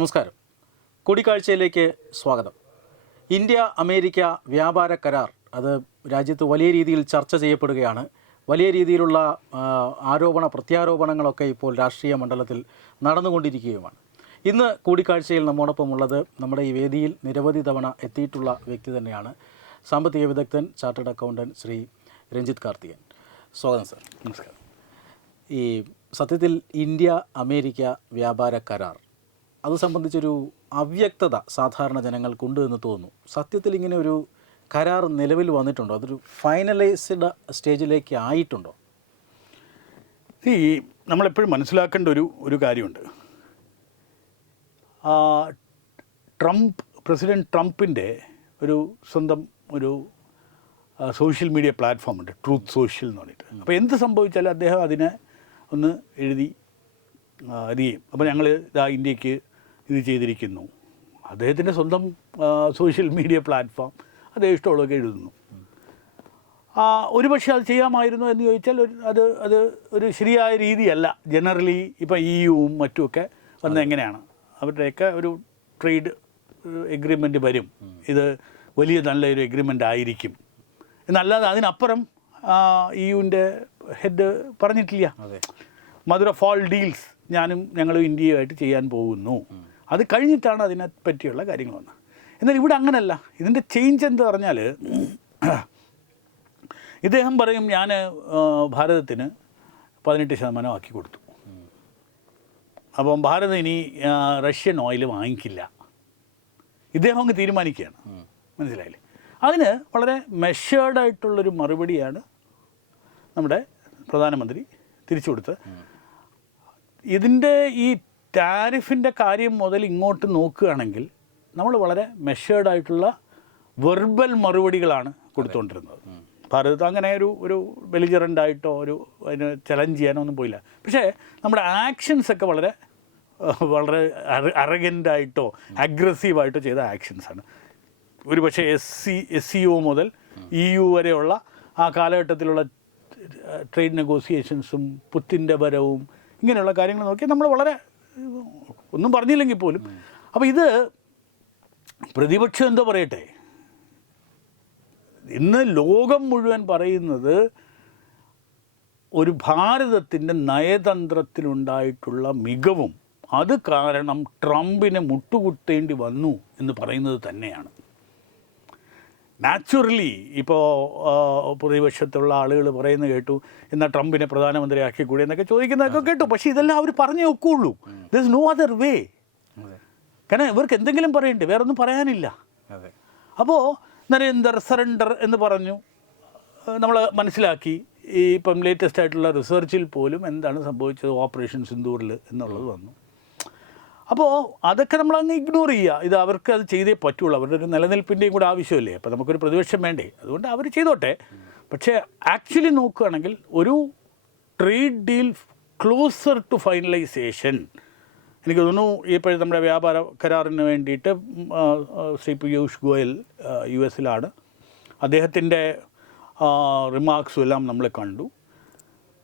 നമസ്കാരം. കൂടിക്കാഴ്ചയിലേക്ക് സ്വാഗതം. India America വ്യാപാര കരാർ അത് രാജ്യത്ത് വലിയ രീതിയിൽ ചർച്ച ചെയ്യപ്പെടുകയാണ്. വലിയ രീതിയിലുള്ള പ്രത്യാരോപണങ്ങളൊക്കെ ഇപ്പോൾ രാഷ്ട്രീയ മണ്ഡലത്തിൽ നടന്നുകൊണ്ടിരിക്കുകയുമാണ്. ഇന്ന് കൂടിക്കാഴ്ചയിൽ നമ്മോടൊപ്പം ഉള്ളത് നമ്മുടെ ഈ വേദിയിൽ നിരവധി തവണ എത്തിയിട്ടുള്ള വ്യക്തി തന്നെയാണ്, സാമ്പത്തിക വിദഗ്ധൻ, ചാർട്ടേഡ് അക്കൗണ്ടൻറ്റ് ശ്രീ രഞ്ജിത്ത് കാർത്തികൻ. സ്വാഗതം സർ. നമസ്കാരം. ഈ സത്യത്തിൽ ഇന്ത്യ അമേരിക്ക വ്യാപാര കരാർ അത് സംബന്ധിച്ചൊരു അവ്യക്തത സാധാരണ ജനങ്ങൾക്കുണ്ട് എന്ന് തോന്നുന്നു. സത്യത്തിൽ ഇങ്ങനെ ഒരു കരാർ നിലവിൽ വന്നിട്ടുണ്ടോ? അതൊരു ഫൈനലൈസ്ഡ് സ്റ്റേജിലേക്ക് ആയിട്ടുണ്ടോ? നമ്മളെപ്പോഴും മനസ്സിലാക്കേണ്ട ഒരു കാര്യമുണ്ട്. പ്രസിഡൻറ്റ് ട്രംപിൻ്റെ ഒരു സ്വന്തം ഒരു സോഷ്യൽ മീഡിയ പ്ലാറ്റ്ഫോമുണ്ട്, ട്രൂത്ത് സോഷ്യൽ എന്ന് പറഞ്ഞിട്ട്. അപ്പോൾ എന്ത് സംഭവിച്ചാലും അദ്ദേഹം അതിനെ ഒന്ന് എഴുതി ചെയ്യും. അപ്പോൾ ഞങ്ങൾ ഇന്ത്യക്ക് ഇത് ചെയ്തിരിക്കുന്നു. അദ്ദേഹത്തിൻ്റെ സ്വന്തം സോഷ്യൽ മീഡിയ പ്ലാറ്റ്ഫോം, അദ്ദേഹം ഇഷ്ടമുള്ളതൊക്കെ എഴുതുന്നു. ഒരുപക്ഷെ അത് ചെയ്യാമായിരുന്നു എന്ന് ചോദിച്ചാൽ അത് ഒരു ശരിയായ രീതിയല്ല. ജനറലി ഇപ്പോൾ EUവും മറ്റുമൊക്കെ വന്നത് എങ്ങനെയാണ്, അവരുടെയൊക്കെ ഒരു ട്രേഡ് എഗ്രിമെൻറ്റ് വരും, ഇത് വലിയ നല്ലൊരു എഗ്രിമെൻ്റ് ആയിരിക്കും എന്നല്ലാതെ അതിനപ്പുറം EUവിൻ്റെ ഹെഡ് പറഞ്ഞിട്ടില്ല. മധുര ഫോൾ ഡീൽസ് ഞങ്ങളും ഇന്ത്യയുമായിട്ട് ചെയ്യാൻ പോകുന്നു. അത് കഴിഞ്ഞിട്ടാണ് അതിനെ പറ്റിയുള്ള കാര്യങ്ങൾ വന്നത്. എന്നാൽ ഇവിടെ അങ്ങനല്ല. ഇതിൻ്റെ ചേഞ്ച് എന്ന് പറഞ്ഞാൽ ഇദ്ദേഹം പറയും ഞാൻ ഭാരതത്തിന് 18% ആക്കി കൊടുത്തു, അപ്പം ഭാരതം ഇനി റഷ്യൻ ഓയിൽ വാങ്ങിക്കില്ല. ഇദ്ദേഹം അങ്ങ് തീരുമാനിക്കുകയാണ്. മനസ്സിലായില്ലേ? അതിന് വളരെ മെഷേർഡായിട്ടുള്ളൊരു മറുപടിയാണ് നമ്മുടെ പ്രധാനമന്ത്രി തിരിച്ചു കൊടുത്തത്. ഇതിൻ്റെ ഈ ടാരിഫിൻ്റെ കാര്യം മുതൽ ഇങ്ങോട്ട് നോക്കുകയാണെങ്കിൽ നമ്മൾ വളരെ മെഷേർഡായിട്ടുള്ള വെർബൽ മറുപടികളാണ് കൊടുത്തുകൊണ്ടിരുന്നത്. ഭാരതത്തിൽ അങ്ങനെ ഒരു ബെലിജറൻ്റായിട്ടോ അതിന് ചലഞ്ച് ചെയ്യാനോ ഒന്നും പോയില്ല. പക്ഷേ നമ്മുടെ ആക്ഷൻസൊക്കെ വളരെ അറഗൻ്റായിട്ടോ അഗ്രസീവായിട്ടോ ചെയ്ത ആക്ഷൻസാണ്. ഒരു പക്ഷേ SCO മുതൽ EU വരെയുള്ള ആ കാലഘട്ടത്തിലുള്ള ട്രേഡ് നെഗോസിയേഷൻസും പുത്തിൻ്റെ വരവും ഇങ്ങനെയുള്ള കാര്യങ്ങൾ നോക്കി നമ്മൾ വളരെ ഒന്നും പറഞ്ഞില്ലെങ്കിൽ പോലും. അപ്പോൾ ഇത് പ്രതിപക്ഷം എന്തോ പറയട്ടെ, ഇന്ന് ലോകം മുഴുവൻ പറയുന്നത് ഒരു ഭാരതത്തിൻ്റെ നയതന്ത്രത്തിലുണ്ടായിട്ടുള്ള മികവും അത് കാരണം ട്രംപിനെ മുട്ടുകുത്തേണ്ടി വന്നു എന്ന് പറയുന്നത് തന്നെയാണ്. നാച്ചുറലി ഇപ്പോൾ പ്രതിപക്ഷത്തുള്ള ആളുകൾ പറയുന്നത് കേട്ടു, എന്നാൽ ട്രംപിനെ പ്രധാനമന്ത്രിയാക്കിക്കൂടെ എന്നൊക്കെ ചോദിക്കുന്നതൊക്കെ കേട്ടു. പക്ഷേ ഇതെല്ലാം അവർ പറഞ്ഞേ ഒക്കുള്ളൂ. There is no other way. കാരണം ഇവർക്ക് എന്തെങ്കിലും പറയണ്ടേ, വേറൊന്നും പറയാനില്ല. അപ്പോൾ നരേന്ദർ സറണ്ടർ എന്ന് പറഞ്ഞു, നമ്മൾ മനസ്സിലാക്കി. ഇപ്പം ലേറ്റസ്റ്റ് ആയിട്ടുള്ള റിസർച്ചിൽ പോലും എന്താണ് സംഭവിച്ചത് ഓപ്പറേഷൻ സിന്ദൂറിൽ എന്നുള്ളത് വന്നു. അപ്പോൾ അതൊക്കെ നമ്മളങ്ങ് ഇഗ്നോർ ചെയ്യുക. ഇത് അവർക്ക് അത് ചെയ്തേ പറ്റുള്ളൂ. അവരുടെ ഒരു നിലനിൽപ്പിൻ്റെയും കൂടെ ആവശ്യമല്ലേ. അപ്പോൾ നമുക്കൊരു പ്രതിപക്ഷം വേണ്ടേ, അതുകൊണ്ട് അവർ ചെയ്തോട്ടെ. പക്ഷേ ആക്ച്വലി നോക്കുകയാണെങ്കിൽ ഒരു trade deal closer to finalisation എനിക്ക് തോന്നുന്നു ഇപ്പോഴും നമ്മുടെ വ്യാപാര കരാറിന് വേണ്ടിയിട്ട് ശ്രീ പീയൂഷ് ഗോയൽ US അദ്ദേഹത്തിൻ്റെ റിമാർക്സും എല്ലാം നമ്മൾ കണ്ടു.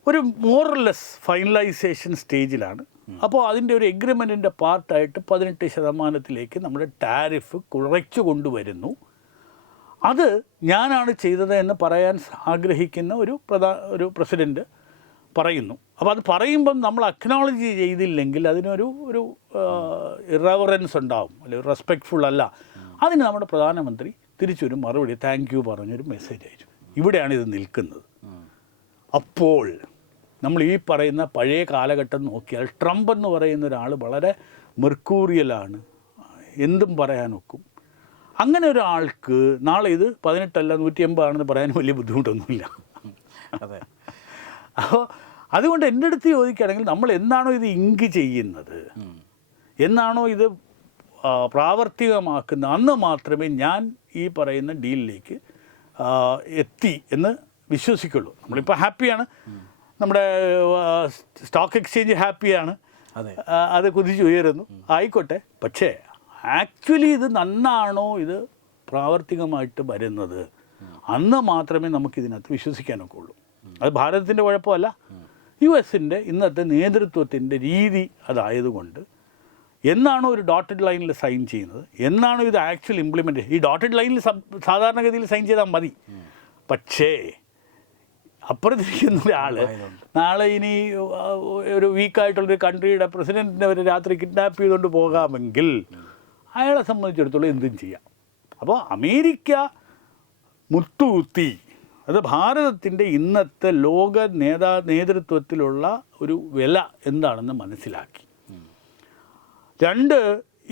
ഒരു മോറലെസ് ഫൈനലൈസേഷൻ സ്റ്റേജിലാണ്. അപ്പോൾ അതിൻ്റെ ഒരു എഗ്രിമെൻറ്റിൻ്റെ പാർട്ടായിട്ട് 18% നമ്മുടെ ടാരിഫ് കുറച്ചു കൊണ്ടുവരുന്നു. അത് ഞാനാണ് ചെയ്തത് എന്ന് പറയാൻ ആഗ്രഹിക്കുന്ന ഒരു പ്രസിഡൻറ്റ് പറയുന്നു. അപ്പോൾ അത് പറയുമ്പം നമ്മൾ അക്നോളജ് ചെയ്തില്ലെങ്കിൽ അതിനൊരു ഇറവറൻസ് ഉണ്ടാവും, അല്ലെങ്കിൽ റെസ്പെക്റ്റ്ഫുൾ അല്ല. അതിന് നമ്മുടെ പ്രധാനമന്ത്രി തിരിച്ചൊരു മറുപടി താങ്ക് യു പറഞ്ഞൊരു മെസ്സേജ് അയച്ചു. ഇവിടെയാണ് ഇത് നിൽക്കുന്നത്. അപ്പോൾ നമ്മൾ ഈ പറയുന്ന പഴയ കാലഘട്ടം നോക്കിയാൽ ട്രംപ് എന്ന് പറയുന്ന ഒരാൾ വളരെ മെർക്കൂറിയലാണ്, എന്തും പറയാനൊക്കും. അങ്ങനെ ഒരാൾക്ക് നാളെ ഇത് 18 അല്ല 180 പറയാൻ വലിയ ബുദ്ധിമുട്ടൊന്നുമില്ല. അതെ. അപ്പോൾ അതുകൊണ്ട് എൻ്റെ അടുത്ത് ചോദിക്കുകയാണെങ്കിൽ നമ്മൾ എന്നാണോ ഇത് ഇങ്ക് ചെയ്യുന്നത്, എന്നാണോ ഇത് പ്രാവർത്തികമാക്കുന്നത്, അന്ന് മാത്രമേ ഞാൻ ഈ പറയുന്ന ഡീലിലേക്ക് എത്തി എന്ന് വിശ്വസിക്കുള്ളൂ. നമ്മളിപ്പോൾ ഹാപ്പിയാണ്, നമ്മുടെ സ്റ്റോക്ക് എക്സ്ചേഞ്ച് ഹാപ്പിയാണ്, അത് കുതിച്ചുയരുന്നു, ആയിക്കോട്ടെ. പക്ഷേ ആക്ച്വലി ഇത് നന്നാണോ ഇത് പ്രാവർത്തികമായിട്ട് വരുന്നത്, അന്ന് മാത്രമേ നമുക്കിതിനകത്ത് വിശ്വസിക്കാനൊക്കെ ഉള്ളൂ. അത് ഭാരതത്തിൻ്റെ കുഴപ്പമല്ല, US ഇന്നത്തെ നേതൃത്വത്തിൻ്റെ രീതി അതായതുകൊണ്ട് എന്നാണോ ഒരു ഡോട്ടഡ് ലൈനിൽ സൈൻ ചെയ്യുന്നത്, എന്നാണോ ഇത് ആക്ച്വൽ ഇംപ്ലിമെൻ്റ്. ഈ ഡോട്ടഡ് ലൈനിൽ സാധാരണഗതിയിൽ സൈൻ ചെയ്താൽ മതി. പക്ഷേ അപ്പുറത്തിരിക്കുന്ന ഒരാൾ നാളെ ഇനി ഒരു വീക്കായിട്ടുള്ളൊരു കൺട്രിയുടെ പ്രസിഡൻറ്റിനെ ഒരു രാത്രി കിഡ്നാപ്പ് ചെയ്തുകൊണ്ട് പോകാമെങ്കിൽ അയാളെ സംബന്ധിച്ചിടത്തോളം എന്തും ചെയ്യാം. അപ്പോൾ അമേരിക്ക മുത്തുകുത്തി അത് ഭാരതത്തിൻ്റെ ഇന്നത്തെ ലോക നേതൃത്വത്തിലുള്ള ഒരു വില എന്താണെന്ന് മനസ്സിലാക്കി. രണ്ട്,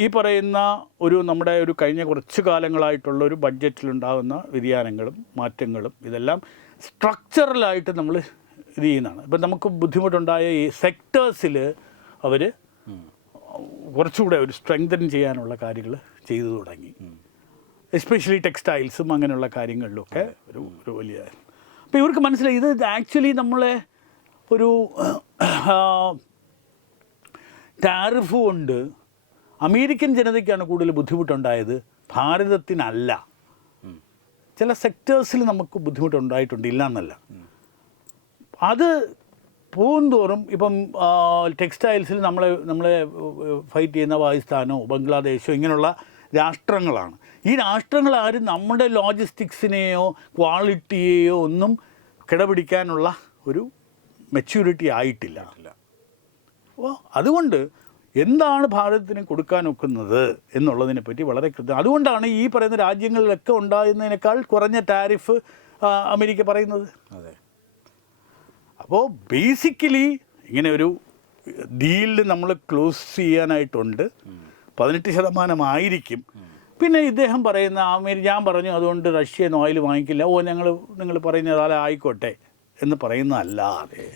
ഈ പറയുന്ന ഒരു നമ്മുടെ ഒരു കഴിഞ്ഞ കുറച്ച് കാലങ്ങളായിട്ടുള്ള ഒരു ബഡ്ജറ്റിലുണ്ടാകുന്ന വ്യതിയാനങ്ങളും മാറ്റങ്ങളും ഇതെല്ലാം സ്ട്രക്ചറലായിട്ട് നമ്മൾ ഇത് ചെയ്യുന്നതാണ്. ഇപ്പം നമുക്ക് ബുദ്ധിമുട്ടുണ്ടായ ഈ സെക്ടേഴ്സിൽ അവർ കുറച്ചുകൂടെ ഒരു സ്ട്രെങ്തൻ ചെയ്യാനുള്ള കാര്യങ്ങൾ ചെയ്തു തുടങ്ങി. എസ്പെഷ്യലി ടെക്സ്റ്റൈൽസും അങ്ങനെയുള്ള കാര്യങ്ങളിലൊക്കെ ഒരു വലിയ. അപ്പോൾ ഇവർക്ക് മനസ്സിലായി ഇത് ആക്ച്വലി നമ്മളെ ഒരു ടാരിഫ് കൊണ്ട് അമേരിക്കൻ ജനതയ്ക്കാണ് കൂടുതൽ ബുദ്ധിമുട്ടുണ്ടായത്, ഭാരതത്തിനല്ല. ചില സെക്ടേഴ്സിൽ നമുക്ക് ബുദ്ധിമുട്ടുണ്ടായിട്ടുണ്ട്, ഇല്ല എന്നല്ല. അത് പോകുന്തോറും ഇപ്പം ടെക്സ്റ്റൈൽസിൽ നമ്മളെ ഫൈറ്റ് ചെയ്യുന്ന പാകിസ്ഥാനോ ബംഗ്ലാദേശോ ഇങ്ങനെയുള്ള രാഷ്ട്രങ്ങളാണ്. ഈ രാഷ്ട്രങ്ങൾ ആരും നമ്മുടെ ലോജിസ്റ്റിക്സിനെയോ ക്വാളിറ്റിയെയോ ഒന്നും കിടപിടിക്കാനുള്ള ഒരു മെച്യൂരിറ്റി ആയിട്ടില്ല. അപ്പോൾ അതുകൊണ്ട് എന്താണ് ഭാരതത്തിന് കൊടുക്കാൻ ഒക്കുന്നത് എന്നുള്ളതിനെ പറ്റി വളരെ കൃത്യം. അതുകൊണ്ടാണ് ഈ പറയുന്ന രാജ്യങ്ങളിലൊക്കെ ഉണ്ടാകുന്നതിനേക്കാൾ കുറഞ്ഞ ടാരിഫ് അമേരിക്ക പറയുന്നത്. അതെ. അപ്പോൾ ബേസിക്കലി ഇങ്ങനെ ഒരു ഡീലിൽ നമ്മൾ ക്ലോസ് ചെയ്യാനായിട്ടുണ്ട്. 18% ആയിരിക്കും. പിന്നെ ഇദ്ദേഹം പറയുന്ന ഞാൻ പറഞ്ഞു അതുകൊണ്ട് റഷ്യയിൽ നിന്ന് ഓയിൽ വാങ്ങിക്കില്ല, നിങ്ങൾ പറയുന്നത് അതാ ആയിക്കോട്ടെ എന്ന് പറയുന്നതല്ലാതെ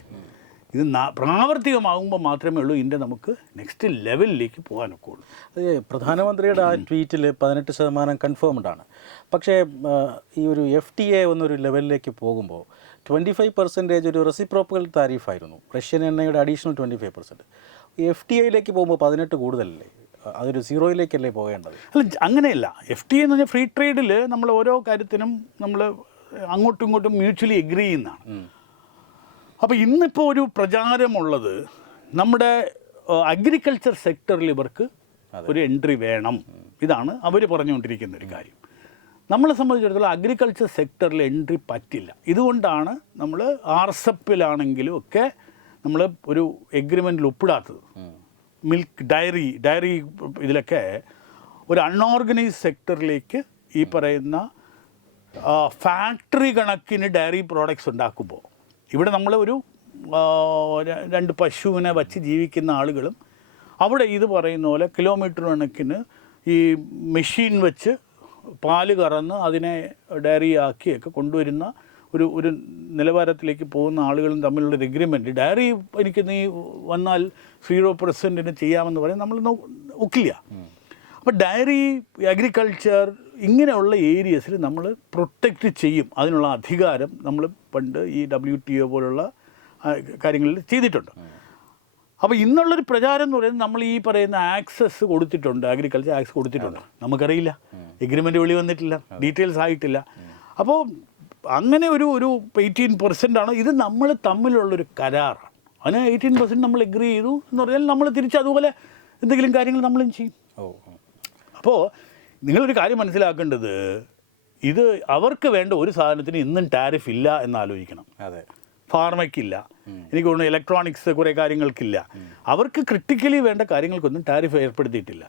ഇത് പ്രാവർത്തികമാകുമ്പോൾ മാത്രമേ ഉള്ളൂ ഇന്ത്യ നമുക്ക് നെക്സ്റ്റ് ലെവലിലേക്ക് പോകാനൊക്കെ ഉള്ളൂ. അത് പ്രധാനമന്ത്രിയുടെ ആ ട്വീറ്റിൽ 18% കൺഫേംഡ് ആണ്. പക്ഷേ ഈ ഒരു FTA എന്നൊരു ലെവലിലേക്ക് പോകുമ്പോൾ 25% ഒരു റെസിപ്രോക്കൽ താരിഫായിരുന്നു. റഷ്യൻ എണ്ണയുടെ അഡീഷണൽ 25%. FTAയിലേക്ക് പോകുമ്പോൾ 18 കൂടുതലല്ലേ? അതൊരു സീറോയിലേക്കല്ലേ പോകേണ്ടത്? അല്ല, അങ്ങനെയല്ല. FTA എന്ന് പറഞ്ഞാൽ ഫ്രീ ട്രേഡിൽ നമ്മൾ ഓരോ കാര്യത്തിനും നമ്മൾ അങ്ങോട്ടും ഇങ്ങോട്ടും മ്യൂച്വലി എഗ്രി ചെയ്യുന്നതാണ്. അപ്പോൾ ഇന്നിപ്പോൾ ഒരു പ്രചാരമുള്ളത് നമ്മുടെ അഗ്രികൾച്ചർ സെക്ടറിൽ ഇവർക്ക് ഒരു എൻട്രി വേണം. ഇതാണ് അവർ പറഞ്ഞുകൊണ്ടിരിക്കുന്ന ഒരു കാര്യം. നമ്മളെ സംബന്ധിച്ചിടത്തോളം അഗ്രികൾച്ചർ സെക്ടറിൽ എൻട്രി പറ്റില്ല. ഇതുകൊണ്ടാണ് നമ്മൾ RCEPലാണെങ്കിലും ഒക്കെ നമ്മൾ ഒരു എഗ്രിമെൻറ്റിൽ ഒപ്പിടാത്തത്. മിൽക്ക് ഡയറി ഇതിലൊക്കെ ഒരു അൺഓർഗനൈസ്ഡ് സെക്ടറിലേക്ക് ഈ പറയുന്ന ഫാക്ടറി കണക്കിന് ഡയറി പ്രോഡക്ട്സ് ഉണ്ടാക്കുമ്പോൾ ഇവിടെ നമ്മൾ ഒരു 2 പശുവിനെ വച്ച് ജീവിക്കുന്ന ആളുകളും അവിടെ ഇത് പറയുന്ന പോലെ കിലോമീറ്റർ കണക്കിന് ഈ മെഷീൻ വെച്ച് പാല് കറന്ന് അതിനെ ഡയറി ആക്കിയൊക്കെ കൊണ്ടുവരുന്ന ഒരു നിലവാരത്തിലേക്ക് പോകുന്ന ആളുകളും തമ്മിലുള്ളൊരു എഗ്രിമെൻറ്റ്. ഡയറി എനിക്ക് നീ വന്നാൽ 0% ചെയ്യാമെന്ന് പറയും, നമ്മൾ ഒക്കില്ല. അപ്പോൾ ഡയറി, അഗ്രികൾച്ചർ ഇങ്ങനെയുള്ള ഏരിയസിൽ നമ്മൾ പ്രൊട്ടക്റ്റ് ചെയ്യും. അതിനുള്ള അധികാരം നമ്മൾ പണ്ട് ഈ WTO പോലുള്ള കാര്യങ്ങളിൽ ചെയ്തിട്ടുണ്ട്. അപ്പോൾ ഇന്നുള്ളൊരു പ്രചാരം എന്ന് പറയുന്നത് നമ്മൾ ഈ പറയുന്ന ആക്സസ് കൊടുത്തിട്ടുണ്ട്, അഗ്രികൾച്ചർ ആക്സസ് കൊടുത്തിട്ടുണ്ട്. നമുക്കറിയില്ല, എഗ്രിമെൻറ്റ് വെളി വന്നിട്ടില്ല, ഡീറ്റെയിൽസ് ആയിട്ടില്ല. അപ്പോൾ അങ്ങനെ ഒരു 18% ആണ്. ഇത് നമ്മൾ തമ്മിലുള്ളൊരു കരാറാണ്. അതിന് 18% നമ്മൾ എഗ്രി ചെയ്തു എന്ന് പറഞ്ഞാൽ നമ്മൾ തിരിച്ച് അതുപോലെ എന്തെങ്കിലും കാര്യങ്ങൾ നമ്മളും ചെയ്യും. അപ്പോൾ നിങ്ങളൊരു കാര്യം മനസ്സിലാക്കേണ്ടത്, ഇത് അവർക്ക് വേണ്ട ഒരു സാധനത്തിന് ഇന്നും ടാരിഫ് ഇല്ല എന്നാലോചിക്കണം. അതെ. ഫാർമയ്ക്കില്ല, എനിക്ക് തോന്നുന്നു ഇലക്ട്രോണിക്സ് കുറേ കാര്യങ്ങൾക്കില്ല. അവർക്ക് ക്രിട്ടിക്കലി വേണ്ട കാര്യങ്ങൾക്കൊന്നും ടാരിഫ് ഏർപ്പെടുത്തിയിട്ടില്ല.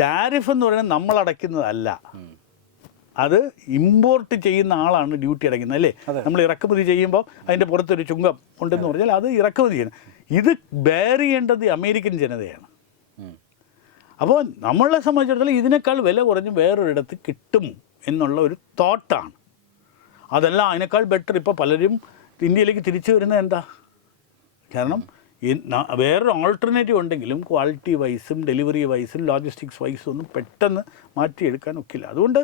ടാരിഫ് എന്ന് പറയുന്നത് നമ്മൾ അടയ്ക്കുന്നതല്ല, അത് ഇമ്പോർട്ട് ചെയ്യുന്ന ആളാണ് ഡ്യൂട്ടി അടയ്ക്കുന്നത്, അല്ലേ? നമ്മൾ ഇറക്കുമതി ചെയ്യുമ്പോൾ അതിൻ്റെ പുറത്തൊരു ചുങ്കം ഉണ്ടെന്ന് പറഞ്ഞാൽ അത് ഇറക്കുമതി ചെയ്യണം. ഇത് ബെയർ ചെയ്യേണ്ടത് അമേരിക്കൻ ജനതയാണ്. അപ്പോൾ നമ്മളെ സംബന്ധിച്ചിടത്തോളം ഇതിനേക്കാൾ വില കുറഞ്ഞ് വേറൊരിടത്ത് കിട്ടും എന്നുള്ള ഒരു തോട്ടാണ്. അതല്ല, അതിനേക്കാൾ ബെറ്റർ ഇപ്പോൾ പലരും ഇന്ത്യയിലേക്ക് തിരിച്ചു വരുന്നത് എന്താ? കാരണം വേറൊരു ആൾട്ടർനേറ്റീവ് ഉണ്ടെങ്കിലും ക്വാളിറ്റി വൈസും ഡെലിവറി വൈസും ലോജിസ്റ്റിക്സ് വൈസും ഒന്നും പെട്ടെന്ന് മാറ്റിയെടുക്കാൻ ഒക്കില്ല. അതുകൊണ്ട്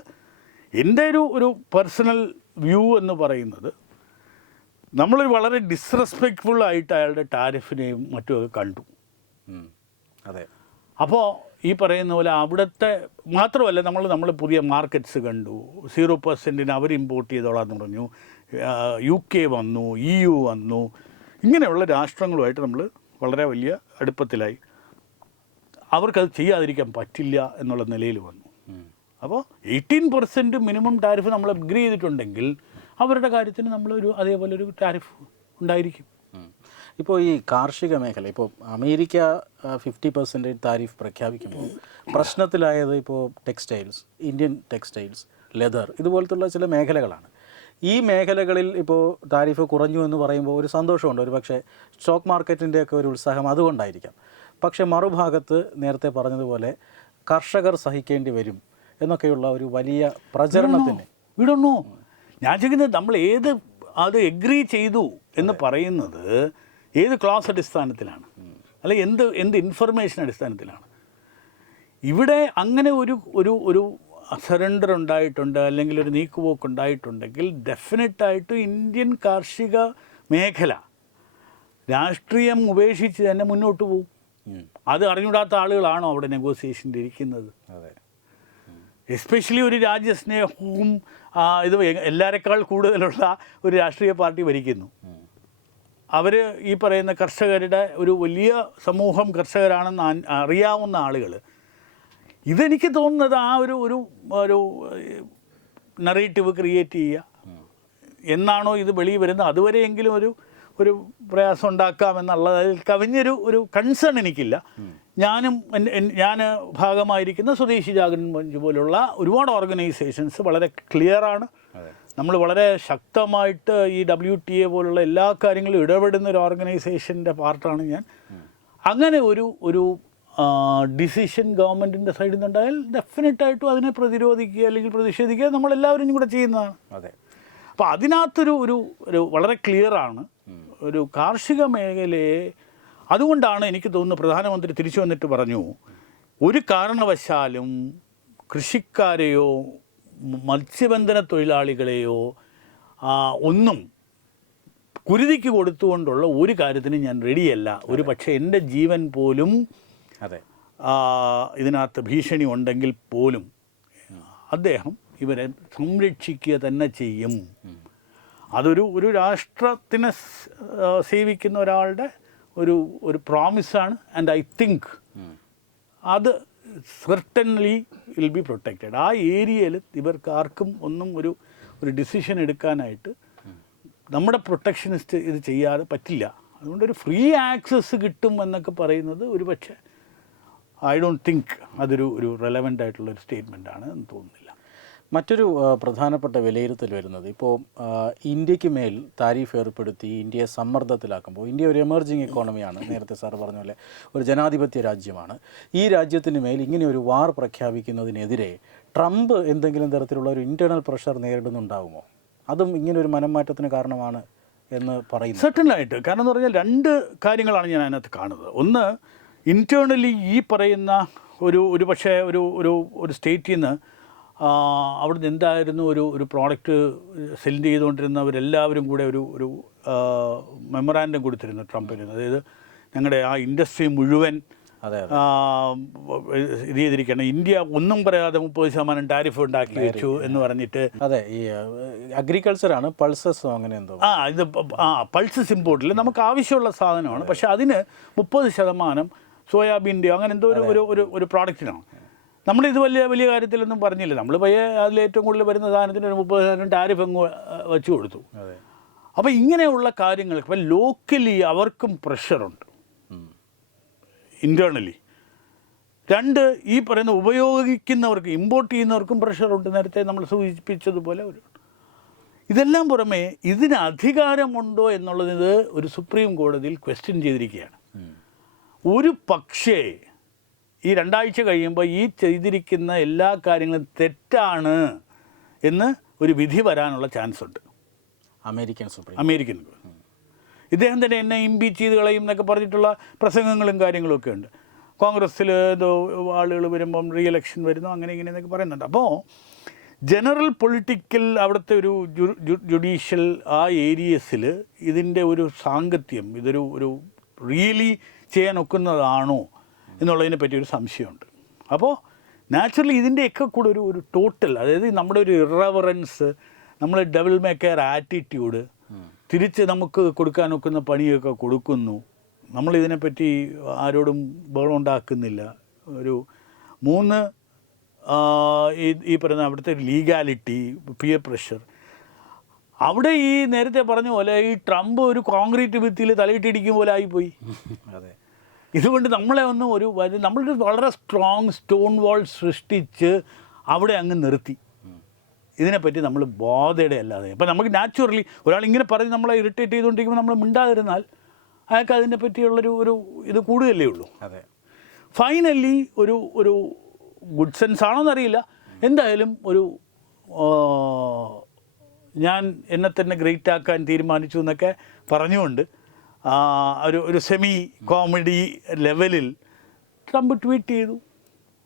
എൻ്റെ ഒരു പേഴ്സണൽ വ്യൂ എന്ന് പറയുന്നത്, നമ്മളൊരു വളരെ ഡിസ്റെസ്പെക്റ്റ്ഫുള്ളായിട്ട് അയാളുടെ ടാരിഫിനെയും മറ്റുമൊക്കെ കണ്ടു. അതെ. അപ്പോൾ ഈ പറയുന്ന പോലെ അവിടുത്തെ മാത്രമല്ല, നമ്മൾ പുതിയ മാർക്കറ്റ്സ് കണ്ടു. 0% അവർ ഇമ്പോർട്ട് ചെയ്തോളാന്ന് പറഞ്ഞു. UK വന്നു, EU വന്നു. ഇങ്ങനെയുള്ള രാഷ്ട്രങ്ങളുമായിട്ട് നമ്മൾ വളരെ വലിയ അടുപ്പത്തിലായി. അവർക്കത് ചെയ്യാതിരിക്കാൻ പറ്റില്ല എന്നുള്ള നിലയിൽ വന്നു. അപ്പോൾ 18% മിനിമം ടാരിഫ് നമ്മൾ അഗ്രി ചെയ്തിട്ടുണ്ടെങ്കിൽ അവരുടെ കാര്യത്തിന് നമ്മളൊരു അതേപോലെ ഒരു ടാരിഫ് ഉണ്ടായിരിക്കും. ഇപ്പോൾ ഈ കാർഷിക മേഖല, ഇപ്പോൾ അമേരിക്ക 50% താരിഫ് പ്രഖ്യാപിക്കുമ്പോൾ പ്രശ്നത്തിലായത് ഇപ്പോൾ ടെക്സ്റ്റൈൽസ്, ഇന്ത്യൻ ടെക്സ്റ്റൈൽസ്, ലെതർ ഇതുപോലത്തുള്ള ചില മേഖലകളാണ്. ഈ മേഖലകളിൽ ഇപ്പോൾ താരിഫ് കുറഞ്ഞു എന്ന് പറയുമ്പോൾ ഒരു സന്തോഷമുണ്ട്, ഒരു പക്ഷേ സ്റ്റോക്ക് മാർക്കറ്റിൻ്റെയൊക്കെ ഒരു ഉത്സാഹം അതുകൊണ്ടായിരിക്കാം. പക്ഷേ മറുഭാഗത്ത് നേരത്തെ പറഞ്ഞതുപോലെ കർഷകർ സഹിക്കേണ്ടി വരും എന്നൊക്കെയുള്ള ഒരു വലിയ പ്രചരണത്തിന് വീടൊന്നോ ഞാൻ ചോദിക്കുന്നത്, നമ്മൾ അത് എഗ്രി ചെയ്തു എന്ന് പറയുന്നത് ഏത് ക്ലാസ് അടിസ്ഥാനത്തിലാണ്, അല്ലെ എന്ത് ഇൻഫർമേഷൻ അടിസ്ഥാനത്തിലാണ്? ഇവിടെ അങ്ങനെ ഒരു സറണ്ടർ ഉണ്ടായിട്ടുണ്ട്, അല്ലെങ്കിൽ ഒരു നീക്കുപോക്ക് ഉണ്ടായിട്ടുണ്ടെങ്കിൽ ഡെഫിനറ്റായിട്ട് ഇന്ത്യൻ കാർഷിക മേഖല രാഷ്ട്രീയം ഉപേക്ഷിച്ച് തന്നെ മുന്നോട്ട് പോകും. അത് അറിഞ്ഞൂടാത്ത ആളുകളാണോ അവിടെ നെഗോസിയേഷനിൽ ഇരിക്കുന്നത്? എസ്പെഷ്യലി ഒരു രാജ്യസ്നേഹവും ഇത് എല്ലാവരെക്കാൾ കൂടുതലുള്ള ഒരു രാഷ്ട്രീയ പാർട്ടി ഭരിക്കുന്നു. അവർ ഈ പറയുന്ന കർഷകരുടെ ഒരു വലിയ സമൂഹം കർഷകരാണെന്ന് അറിയാവുന്ന ആളുകൾ, ഇതെനിക്ക് തോന്നുന്നത് ആ ഒരു നറേറ്റീവ് ക്രിയേറ്റ് ചെയ്യുക എന്നാണോ ഇത് വെളിയിൽ വരുന്നത്, അതുവരെയെങ്കിലും ഒരു പ്രയാസം ഉണ്ടാക്കാമെന്നുള്ളതിൽ കവിഞ്ഞൊരു കൺസേൺ എനിക്കില്ല. ഞാൻ ഭാഗമായിരിക്കുന്ന സ്വദേശി ജാഗരൺ മഞ്ച് പോലുള്ള ഒരുപാട് ഓർഗനൈസേഷൻസ് വളരെ ക്ലിയറാണ്. നമ്മൾ വളരെ ശക്തമായിട്ട് ഈ WTA പോലുള്ള എല്ലാ കാര്യങ്ങളും ഇടപെടുന്ന ഒരു ഓർഗനൈസേഷൻ്റെ പാർട്ടാണ് ഞാൻ. അങ്ങനെ ഒരു ഡിസിഷൻ ഗവൺമെൻറ്റിൻ്റെ സൈഡിൽ നിന്നുണ്ടായാൽ ഡെഫിനറ്റായിട്ടും അതിനെ പ്രതിരോധിക്കുക അല്ലെങ്കിൽ പ്രതിഷേധിക്കുക നമ്മളെല്ലാവരും കൂടെ ചെയ്യുന്നതാണ്. അതെ. അപ്പോൾ അതിനകത്തൊരു വളരെ ക്ലിയറാണ് ഒരു കാർഷിക മേഖലയെ. അതുകൊണ്ടാണ് എനിക്ക് തോന്നുന്നു പ്രധാനമന്ത്രി തിരിച്ചു വന്നിട്ട് പറഞ്ഞു, ഒരു കാരണവശാലും കൃഷിക്കാരെയോ മത്സ്യബന്ധന തൊഴിലാളികളെയോ ഒന്നും കുരുതിക്ക് കൊടുത്തുകൊണ്ടുള്ള ഒരു കാര്യത്തിന് ഞാൻ റെഡിയല്ല. ഒരു പക്ഷേ എൻ്റെ ജീവൻ പോലും ഇതിനകത്ത് ഭീഷണി ഉണ്ടെങ്കിൽ പോലും അദ്ദേഹം ഇവരെ സംരക്ഷിക്കുക തന്നെ ചെയ്യും. അതൊരു രാഷ്ട്രത്തിനെ സേവിക്കുന്ന ഒരാളുടെ ഒരു പ്രോമിസാണ്. ആൻഡ് ഐ തിങ്ക് അത് സെർട്ടൻലി വിൽ ബി പ്രൊട്ടക്റ്റഡ്. ആ ഏരിയയിൽ ഇവർക്ക് ആർക്കും ഒന്നും ഒരു ഡിസിഷൻ എടുക്കാനായിട്ട് നമ്മുടെ പ്രൊട്ടക്ഷനിസ്റ്റ് ഇത് ചെയ്യാതെ പറ്റില്ല. അതുകൊണ്ടൊരു ഫ്രീ ആക്സസ് കിട്ടും എന്നൊക്കെ പറയുന്നത് ഒരു പക്ഷേ ഐ ഡോണ്ട് തിങ്ക് അതൊരു റെലവൻ്റ് ആയിട്ടുള്ളൊരു സ്റ്റേറ്റ്മെൻറ്റാണ് എന്ന് തോന്നുന്നില്ല. മറ്റൊരു പ്രധാനപ്പെട്ട വിലയിരുത്തൽ വരുന്നത്, ഇപ്പോൾ ഇന്ത്യക്ക് മേൽ താരിഫ് ഏർപ്പെടുത്തി ഇന്ത്യയെ സമ്മർദ്ദത്തിലാക്കുമ്പോൾ, ഇന്ത്യ ഒരു എമർജിങ് ഇക്കോണമിയാണ്, നേരത്തെ സാർ പറഞ്ഞ പോലെ ഒരു ജനാധിപത്യ രാജ്യമാണ്. ഈ രാജ്യത്തിന് മേൽ ഇങ്ങനെ ഒരു വാർ പ്രഖ്യാപിക്കുന്നതിനെതിരെ ട്രംപ് എന്തെങ്കിലും തരത്തിലുള്ള ഒരു ഇൻറ്റേർണൽ പ്രഷർ നേരിടുന്നുണ്ടാകുമോ? അതും ഇങ്ങനെ ഒരു മനംമാറ്റത്തിന് കാരണമാണ് എന്ന് പറയുന്നു. സെർട്ടനായിട്ട്. കാരണം എന്ന് പറഞ്ഞാൽ രണ്ട് കാര്യങ്ങളാണ് ഞാൻ അതിനകത്ത് കാണുന്നത്. ഒന്ന്, ഇൻറ്റേർണലി ഈ പറയുന്ന ഒരു പക്ഷേ ഒരു സ്റ്റേറ്റിൽ നിന്ന് അവിടുന്ന് എന്തായിരുന്നു ഒരു പ്രോഡക്റ്റ് സെല്ല് ചെയ്തുകൊണ്ടിരുന്നവരെല്ലാവരും കൂടെ ഒരു മെമ്മറാൻഡം കൊടുത്തിരുന്നു ട്രംപിന്. അതായത് ഞങ്ങളുടെ ആ ഇൻഡസ്ട്രി മുഴുവൻ ഇത് ചെയ്തിരിക്കണം, ഇന്ത്യ ഒന്നും പറയാതെ 30% ടാരിഫ് ഉണ്ടാക്കി വെച്ചു എന്ന് പറഞ്ഞിട്ട്. അതെ, ഈ അഗ്രികൾച്ചറാണ് പൾസസ് അങ്ങനെ എന്തോ. ഇത് പൾസസ് ഇമ്പോർട്ടിൽ നമുക്ക് ആവശ്യമുള്ള സാധനമാണ്, പക്ഷെ അതിന് 30% സോയാബീൻ്റെയോ അങ്ങനെ എന്തോ ഒരു പ്രോഡക്റ്റിനാണ്. നമ്മളിത് വലിയ കാര്യത്തിലൊന്നും പറഞ്ഞില്ല. നമ്മൾ അതിൽ ഏറ്റവും കൂടുതൽ വരുന്ന സാധനത്തിന് ഒരു 30% ടാരിഫ് അങ്ങ് വെച്ചു കൊടുത്തു. അപ്പോൾ ഇങ്ങനെയുള്ള കാര്യങ്ങൾ ഇപ്പം ലോക്കലി അവർക്കും പ്രഷറുണ്ട്, ഇൻറ്റേർണലി. രണ്ട്, ഈ പറയുന്ന ഉപയോഗിക്കുന്നവർക്ക്, ഇമ്പോർട്ട് ചെയ്യുന്നവർക്കും പ്രഷറുണ്ട്. നേരത്തെ നമ്മൾ സൂചിപ്പിച്ചതുപോലെ ഇതെല്ലാം പുറമെ ഇതിന് അധികാരമുണ്ടോ എന്നുള്ളത് ഒരു സുപ്രീം കോടതിയിൽ ക്വസ്റ്റ്യൻ ചെയ്തിരിക്കുകയാണ്. ഒരു പക്ഷേ ഈ 2 ആഴ്ച കഴിയുമ്പോൾ ഈ ചെയ്തിരിക്കുന്ന എല്ലാ കാര്യങ്ങളും തെറ്റാണ് എന്ന് ഒരു വിധി വരാനുള്ള ചാൻസ് ഉണ്ട്. അമേരിക്കൻ ഇദ്ദേഹം തന്നെ എന്നെ ഇംപീച്ച് ചെയ്ത് കളയും എന്നൊക്കെ പറഞ്ഞിട്ടുള്ള പ്രസംഗങ്ങളും കാര്യങ്ങളൊക്കെ ഉണ്ട്. കോൺഗ്രസ്സിൽ ഏതോ ആളുകൾ വരുമ്പം റീ ഇലക്ഷൻ വരുന്നു, അങ്ങനെ ഇങ്ങനെ എന്നൊക്കെ പറയുന്നുണ്ട്. അപ്പോൾ ജനറൽ പൊളിറ്റിക്കൽ അവിടുത്തെ ഒരു ജുഡീഷ്യൽ ആ ഏരിയസിൽ ഇതിൻ്റെ ഒരു സാങ്കത്യം, ഇതൊരു റിയലി ചെയ്യാൻ ഒക്കുന്നതാണോ എന്നുള്ളതിനെ പറ്റി ഒരു സംശയമുണ്ട്. അപ്പോൾ നാച്ചുറലി ഇതിൻ്റെയൊക്കെ കൂടെ ഒരു ടോട്ടൽ, അതായത് നമ്മുടെ ഒരു ഇറവറൻസ്, നമ്മൾ ഡബിൾ മേക്കർ ആറ്റിറ്റ്യൂഡ്, തിരിച്ച് നമുക്ക് കൊടുക്കാൻ ഒക്കുന്ന പണിയൊക്കെ കൊടുക്കുന്നു, നമ്മളിതിനെപ്പറ്റി ആരോടും ബഹളം ഉണ്ടാക്കുന്നില്ല, ഒരു 3 ഈ പറയുന്ന അവിടുത്തെ ലീഗാലിറ്റി, പിയർ പ്രഷർ. അവിടെ ഈ നേരത്തെ പറഞ്ഞ പോലെ ഈ ട്രംപ് ഒരു കോൺക്രീറ്റ് ഭിത്തിയിൽ തലയിട്ടിടിക്കും പോലെ ആയിപ്പോയി. അതെ. ഇതുകൊണ്ട് നമ്മളെ ഒന്ന് നമ്മളൊരു വളരെ സ്ട്രോങ് സ്റ്റോൺ വാൾ സൃഷ്ടിച്ച് അവിടെ അങ്ങ് നിർത്തി. ഇതിനെപ്പറ്റി നമ്മൾ ബോധയുടെ അല്ലാതെ ഇപ്പം നമുക്ക് നാച്ചുറലി ഒരാൾ ഇങ്ങനെ പറഞ്ഞ് നമ്മളെ ഇറിറ്റേറ്റ് ചെയ്തുകൊണ്ടിരിക്കുമ്പോൾ നമ്മൾ മിണ്ടാതിരുന്നാൽ അയാൾക്ക് അതിനെ പറ്റിയുള്ളൊരു ഇത് കൂടുതലേ ഉള്ളൂ. അതെ. ഫൈനലി ഒരു ഗുഡ് സെൻസ് ആണോന്നറിയില്ല, എന്തായാലും ഞാൻ എന്നെ തന്നെ ഗ്രേറ്റ് ആക്കാൻ തീരുമാനിച്ചു എന്നൊക്കെ പറഞ്ഞുകൊണ്ട് ഒരു സെമി കോമഡി ലെവലിൽ ട്രംപ് ട്വീറ്റ് ചെയ്തു.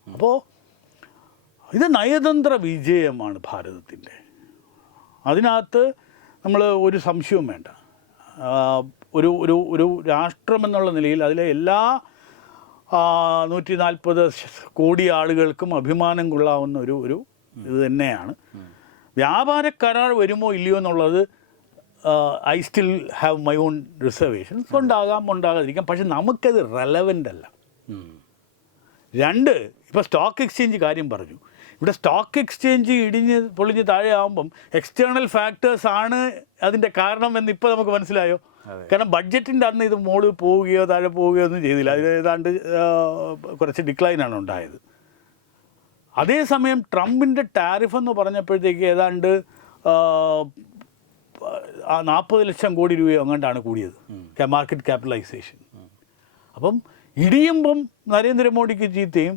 അപ്പോൾ ഇത് നയതന്ത്ര വിജയമാണ് ഭാരതത്തിൻ്റെ. അതിനകത്ത് നമ്മൾ ഒരു സംശയവും വേണ്ട. ഒരു രാഷ്ട്രമെന്നുള്ള നിലയിൽ അതിലെ എല്ലാ 140 കോടി ആളുകൾക്കും അഭിമാനം കൊള്ളാവുന്ന ഒരു ഇത് തന്നെയാണ്. വ്യാപാര കരാർ വരുമോ ഇല്ലയോ എന്നുള്ളത് I still have my own reservations. ഉണ്ടാകാതിരിക്കാം, പക്ഷെ നമുക്കത് റെലവൻ്റ് അല്ല. 2, ഇപ്പോൾ സ്റ്റോക്ക് എക്സ്ചേഞ്ച് കാര്യം പറഞ്ഞു. ഇവിടെ സ്റ്റോക്ക് എക്സ്ചേഞ്ച് പൊളിഞ്ഞ് താഴെ ആകുമ്പം എക്സ്റ്റേണൽ ഫാക്ടേഴ്സ് ആണ് അതിൻ്റെ കാരണം എന്ന് ഇപ്പോൾ നമുക്ക് മനസ്സിലായോ. കാരണം ബഡ്ജറ്റിൻ്റെ അന്ന് ഇത് മുകളിൽ പോവുകയോ താഴെ പോവുകയോ ഒന്നും ചെയ്തില്ല. അത് ഏതാണ്ട് കുറച്ച് ഡിക്ലൈനാണ് ഉണ്ടായത്. അതേസമയം ട്രംപിൻ്റെ ടാരിഫ് എന്ന് പറഞ്ഞപ്പോഴത്തേക്ക് ഏതാണ്ട് 40 ലക്ഷം കോടി രൂപയോ അങ്ങോട്ടാണ് കൂടിയത് മാർക്കറ്റ് ക്യാപിറ്റലൈസേഷൻ. അപ്പം ഇടിയുമ്പം നരേന്ദ്രമോദിക്ക് ചീത്തയും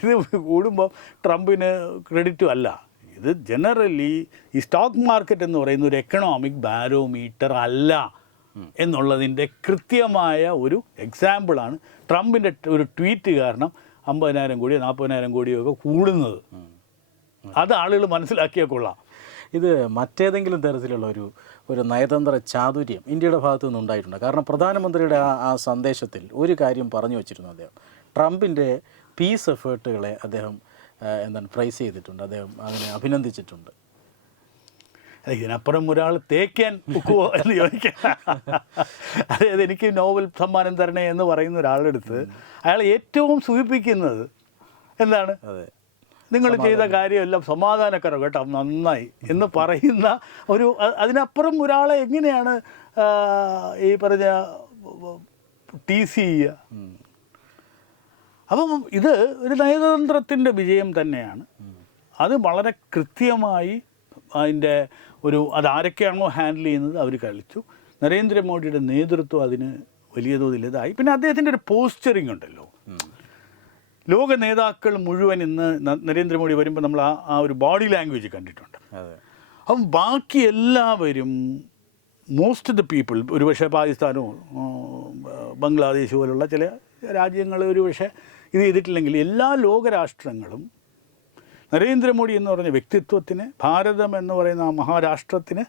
ഇത് കൂടുമ്പോൾ ട്രംപിന് ക്രെഡിറ്റും അല്ല. ഇത് ജനറലി ഈ സ്റ്റോക്ക് മാർക്കറ്റ് എന്ന് പറയുന്ന ഒരു എക്കണോമിക് ബാരോമീറ്റർ അല്ല എന്നുള്ളതിൻ്റെ കൃത്യമായ ഒരു എക്സാമ്പിളാണ് ട്രംപിൻ്റെ ഒരു ട്വീറ്റ് കാരണം 50,000 കോടിയോ 40,000 കോടിയോ ഒക്കെ കൂടുന്നത്. അത് ആളുകൾ മനസ്സിലാക്കിയാൽ കൊള്ളാം. ഇത് മറ്റേതെങ്കിലും തരത്തിലുള്ള ഒരു നയതന്ത്ര ചാതുര്യം ഇന്ത്യയുടെ ഭാഗത്തു നിന്നുണ്ടായിട്ടുണ്ട്. കാരണം പ്രധാനമന്ത്രിയുടെ ആ സന്ദേശത്തിൽ ഒരു കാര്യം പറഞ്ഞു വച്ചിരുന്നു. അദ്ദേഹം ട്രംപിൻ്റെ പീസ് എഫേർട്ടുകളെ അദ്ദേഹം പ്രൈസ് ചെയ്തിട്ടുണ്ട്, അദ്ദേഹം അതിനെ അഭിനന്ദിച്ചിട്ടുണ്ട്. ഇതിനപ്പുറം ഒരാൾ തേക്കാൻ ഒക്കുവോ എന്ന് ചോദിക്കാം. അതായത് എനിക്ക് നോബൽ സമ്മാനം തരണേ എന്ന് പറയുന്ന ഒരാളുടെ അടുത്ത് അയാൾ ഏറ്റവും സൂചിപ്പിക്കുന്നത് എന്താണ്? നിങ്ങൾ ചെയ്ത കാര്യമെല്ലാം സമാധാനക്കരം കേട്ടോ, നന്നായി എന്ന് പറയുന്ന അതിനപ്പുറം ഒരാളെ എങ്ങനെയാണ് ഈ പറഞ്ഞ ടീസ് ചെയ്യുക? അപ്പം ഇത് ഒരു നയതന്ത്രത്തിൻ്റെ വിജയം തന്നെയാണ്. അത് വളരെ കൃത്യമായി അതിൻ്റെ അതാരൊക്കെയാണോ ഹാൻഡിൽ ചെയ്യുന്നത് അവർ കളിച്ചു. നരേന്ദ്രമോദിയുടെ നേതൃത്വം അതിന് വലിയ തോതിൽ ഇതായി. പിന്നെ അദ്ദേഹത്തിൻ്റെ ഒരു പോസ്ചറിങ് ഉണ്ടല്ലോ. ലോക നേതാക്കൾ മുഴുവൻ ഇന്ന് നരേന്ദ്രമോദി വരുമ്പോൾ നമ്മൾ ആ ഒരു ബോഡി ലാംഗ്വേജ് കണ്ടിട്ടുണ്ട്. അപ്പം ബാക്കി എല്ലാവരും മോസ്റ്റ് ഓഫ് ദ പീപ്പിൾ, ഒരുപക്ഷെ പാകിസ്ഥാനോ ബംഗ്ലാദേശ് പോലുള്ള ചില രാജ്യങ്ങൾ ഒരുപക്ഷെ ഇത് ചെയ്തിട്ടില്ലെങ്കിൽ എല്ലാ ലോകരാഷ്ട്രങ്ങളും നരേന്ദ്രമോദി എന്ന് പറഞ്ഞ വ്യക്തിത്വത്തിന്, ഭാരതം എന്ന് പറയുന്ന ആ മഹാരാഷ്ട്രത്തിന്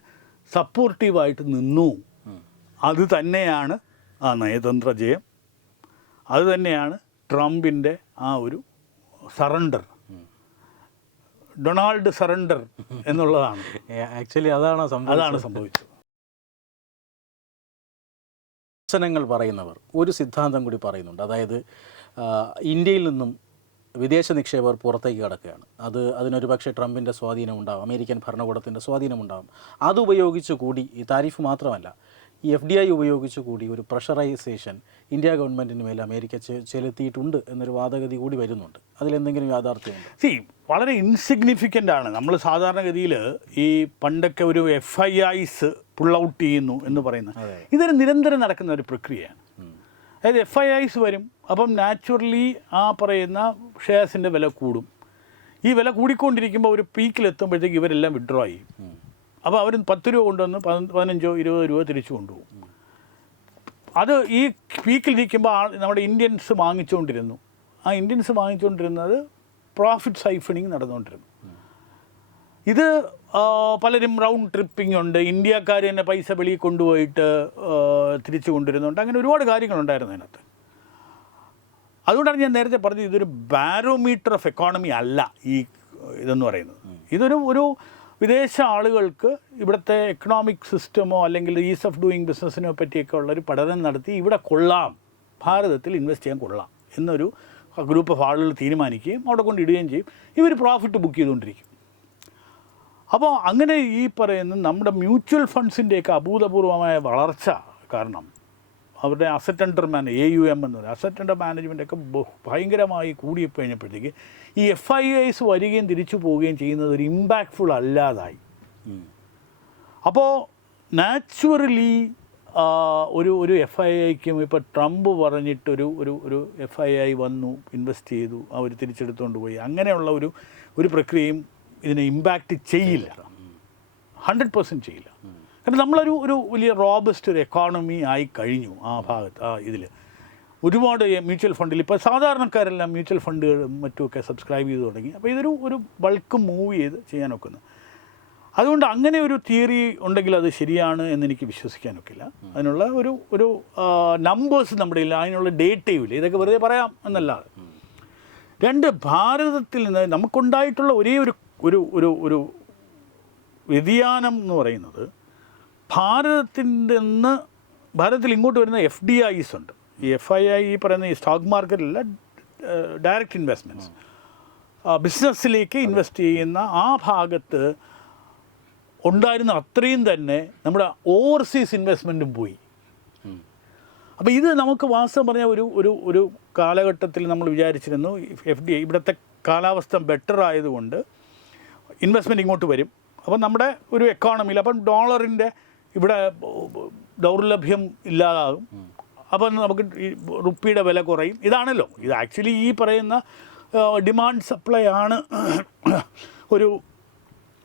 സപ്പോർട്ടീവായിട്ട് നിന്നു. അത് തന്നെയാണ് ആ നയതന്ത്ര ജയം. അത് തന്നെയാണ് ട്രംപിൻ്റെ ആ ഒരു സറണ്ടർ, ഡൊണാൾഡ് സറണ്ടർ എന്നുള്ളതാണ്. ആക്ച്വലി അതാണ് സംഭവിച്ചത്. വിമർശനങ്ങൾ പറയുന്നവർ ഒരു സിദ്ധാന്തം കൂടി പറയുന്നുണ്ട്. അതായത് ഇന്ത്യയിൽ നിന്നും വിദേശ നിക്ഷേപകർ പുറത്തേക്ക് കടക്കുകയാണ്. അതിനൊരു പക്ഷേ ട്രംപിൻ്റെ സ്വാധീനമുണ്ടാകും, അമേരിക്കൻ ഭരണകൂടത്തിൻ്റെ സ്വാധീനമുണ്ടാകും. അതുപയോഗിച്ച് കൂടി ഈ താരിഫ് മാത്രമല്ല, ഈ FDI ഉപയോഗിച്ച് കൂടി ഒരു പ്രഷറൈസേഷൻ ഇന്ത്യ ഗവൺമെൻറ്റിന് മേൽ അമേരിക്ക ചെലുത്തിയിട്ടുണ്ട് എന്നൊരു വാദഗതി കൂടി വരുന്നുണ്ട്. അതിലെന്തെങ്കിലും യാഥാർത്ഥ്യമുണ്ട്? വളരെ ഇൻസിഗ്നിഫിക്കൻ്റ് ആണ്. നമ്മൾ സാധാരണഗതിയിൽ ഈ പണ്ടൊക്കെ ഒരു FIIs പുൾ ഔട്ട് ചെയ്യുന്നു എന്ന് പറയുന്നത് ഇതൊരു നിരന്തരം നടക്കുന്ന ഒരു പ്രക്രിയയാണ്. അതായത് FIIs വരും, അപ്പം നാച്ചുറലി ആ പറയുന്ന ഷെയർസിൻ്റെ വില കൂടും. ഈ വില കൂടിക്കൊണ്ടിരിക്കുമ്പോൾ ഒരു പീക്കിലെത്തുമ്പോഴത്തേക്ക് ഇവരെല്ലാം വിഡ്രോ ചെയ്യും. അപ്പോൾ അവർ 10 രൂപ കൊണ്ടുവന്ന് 15-20 രൂപ തിരിച്ചു കൊണ്ടുപോകും. അത് ഈ പീക്കിലിരിക്കുമ്പോൾ നമ്മുടെ ഇന്ത്യൻസ് വാങ്ങിച്ചുകൊണ്ടിരുന്നു. ആ ഇന്ത്യൻസ് വാങ്ങിച്ചുകൊണ്ടിരുന്നത് പ്രോഫിറ്റ് സൈഫണിങ് നടന്നുകൊണ്ടിരുന്നു. ഇത് പലരും റൗണ്ട് ട്രിപ്പിംഗ് ഉണ്ട്, ഇന്ത്യക്കാർ തന്നെ പൈസ വെളിയിൽ കൊണ്ടുപോയിട്ട് തിരിച്ചു കൊണ്ടുവരുന്നുണ്ട്. അങ്ങനെ ഒരുപാട് കാര്യങ്ങളുണ്ടായിരുന്നു അതിനകത്ത്. അതുകൊണ്ടാണ് ഞാൻ നേരത്തെ പറഞ്ഞത് ഇതൊരു ബാരോമീറ്റർ ഓഫ് എക്കോണമി അല്ല ഈ ഇതെന്ന് പറയുന്നത്. ഇതൊരു വിദേശ ആളുകൾക്ക് ഇവിടുത്തെ എക്കണോമിക് സിസ്റ്റമോ അല്ലെങ്കിൽ ഈസ് ഓഫ് ഡൂയിങ് ബിസിനസ്സിനോ പറ്റിയൊക്കെ ഉള്ളൊരു പഠനം നടത്തി ഇവിടെ കൊള്ളാം, ഭാരതത്തിൽ ഇൻവെസ്റ്റ് ചെയ്യാൻ കൊള്ളാം എന്നൊരു ഗ്രൂപ്പ് ഓഫ് ആളുകൾ തീരുമാനിക്കുകയും അവിടെ കൊണ്ട് ഇടുകയും ചെയ്യും. ഇവർ പ്രോഫിറ്റ് ബുക്ക് ചെയ്തുകൊണ്ടിരിക്കും. അപ്പോൾ അങ്ങനെ ഈ പറയുന്ന നമ്മുടെ മ്യൂച്വൽ ഫണ്ട്സിൻ്റെയൊക്കെ അഭൂതപൂർവമായ വളർച്ച കാരണം അവരുടെ അസറ്റ് അണ്ടർ AUM എന്ന് പറയും, അസറ്റ് അണ്ടർ മാനേജ്മെൻറ്റൊക്കെ ഭയങ്കരമായി കൂടിക്കഴിഞ്ഞപ്പോഴത്തേക്ക് ഈ FIIs വരികയും തിരിച്ചു പോവുകയും ചെയ്യുന്നത് ഒരു ഇമ്പാക്ട്ഫുൾ അല്ലാതായി. അപ്പോൾ നാച്ചുറലി ഒരു FIIക്കും ഇപ്പോൾ ട്രംപ് പറഞ്ഞിട്ടൊരു ഒരു FII വന്നു, ഇൻവെസ്റ്റ് ചെയ്തു, അവർ തിരിച്ചെടുത്തുകൊണ്ട് പോയി, അങ്ങനെയുള്ള ഒരു പ്രക്രിയയും ഇതിനെ ഇമ്പാക്റ്റ് ചെയ്യില്ല, 100% ചെയ്യില്ല. കാരണം നമ്മളൊരു വലിയ റോബസ്റ്റ് ഒരു എക്കോണമി ആയി കഴിഞ്ഞു ആ ഭാഗത്ത്. ഇതിൽ ഒരുപാട് മ്യൂച്വൽ ഫണ്ടിൽ ഇപ്പോൾ സാധാരണക്കാരെല്ലാം മ്യൂച്വൽ ഫണ്ടുകളും മറ്റുമൊക്കെ സബ്സ്ക്രൈബ് ചെയ്ത് തുടങ്ങി. അപ്പോൾ ഒരു ബൾക്ക് മൂവ് ചെയ്ത് ചെയ്യാൻ ഒക്കുന്നത്. അതുകൊണ്ട് അങ്ങനെ ഒരു തിയറി ഉണ്ടെങ്കിൽ അത് ശരിയാണ് എന്നെനിക്ക് വിശ്വസിക്കാനൊക്കില്ല. അതിനുള്ള ഒരു നമ്പേഴ്സ് നമ്മുടെ ഇല്ല, അതിനുള്ള ഡേറ്റയും ഇല്ല. ഇതൊക്കെ വെറുതെ പറയാം എന്നല്ലാതെ. രണ്ട്, ഭാരതത്തിൽ നിന്ന് നമുക്കുണ്ടായിട്ടുള്ള ഒരേ ഒരു വ്യതിയാനം എന്ന് പറയുന്നത് ഭാരതത്തിൽ ഇങ്ങോട്ട് വരുന്ന FDIs ഉണ്ട്. ഈ FII ഈ പറയുന്ന ഈ സ്റ്റോക്ക് മാർക്കറ്റിലല്ല, ഡയറക്റ്റ് ഇൻവെസ്റ്റ്മെൻറ്റ്സ്, ബിസിനസ്സിലേക്ക് ഇൻവെസ്റ്റ് ചെയ്യുന്ന ആ ഭാഗത്ത് ഉണ്ടായിരുന്ന അത്രയും തന്നെ നമ്മുടെ ഓവർസീസ് ഇൻവെസ്റ്റ്മെൻറ്റും പോയി. അപ്പോൾ ഇത് നമുക്ക് വാസ്തവം പറഞ്ഞാൽ ഒരു കാലഘട്ടത്തിൽ നമ്മൾ വിചാരിച്ചിരുന്നു FDI ഇവിടുത്തെ കാലാവസ്ഥ ബെറ്റർ ആയതുകൊണ്ട് ഇൻവെസ്റ്റ്മെൻറ്റ് ഇങ്ങോട്ട് വരും. അപ്പം നമ്മുടെ ഒരു എക്കോണമിയിൽ അപ്പം ഡോളറിൻ്റെ ഇവിടെ ദൗർലഭ്യം ഇല്ലാതാകും. അപ്പം നമുക്ക് ഈ റുപ്പിയുടെ വില കുറയും. ഇതാണല്ലോ ഇത് ആക്ച്വലി ഈ പറയുന്ന ഡിമാൻഡ് സപ്ലൈ ആണ് ഒരു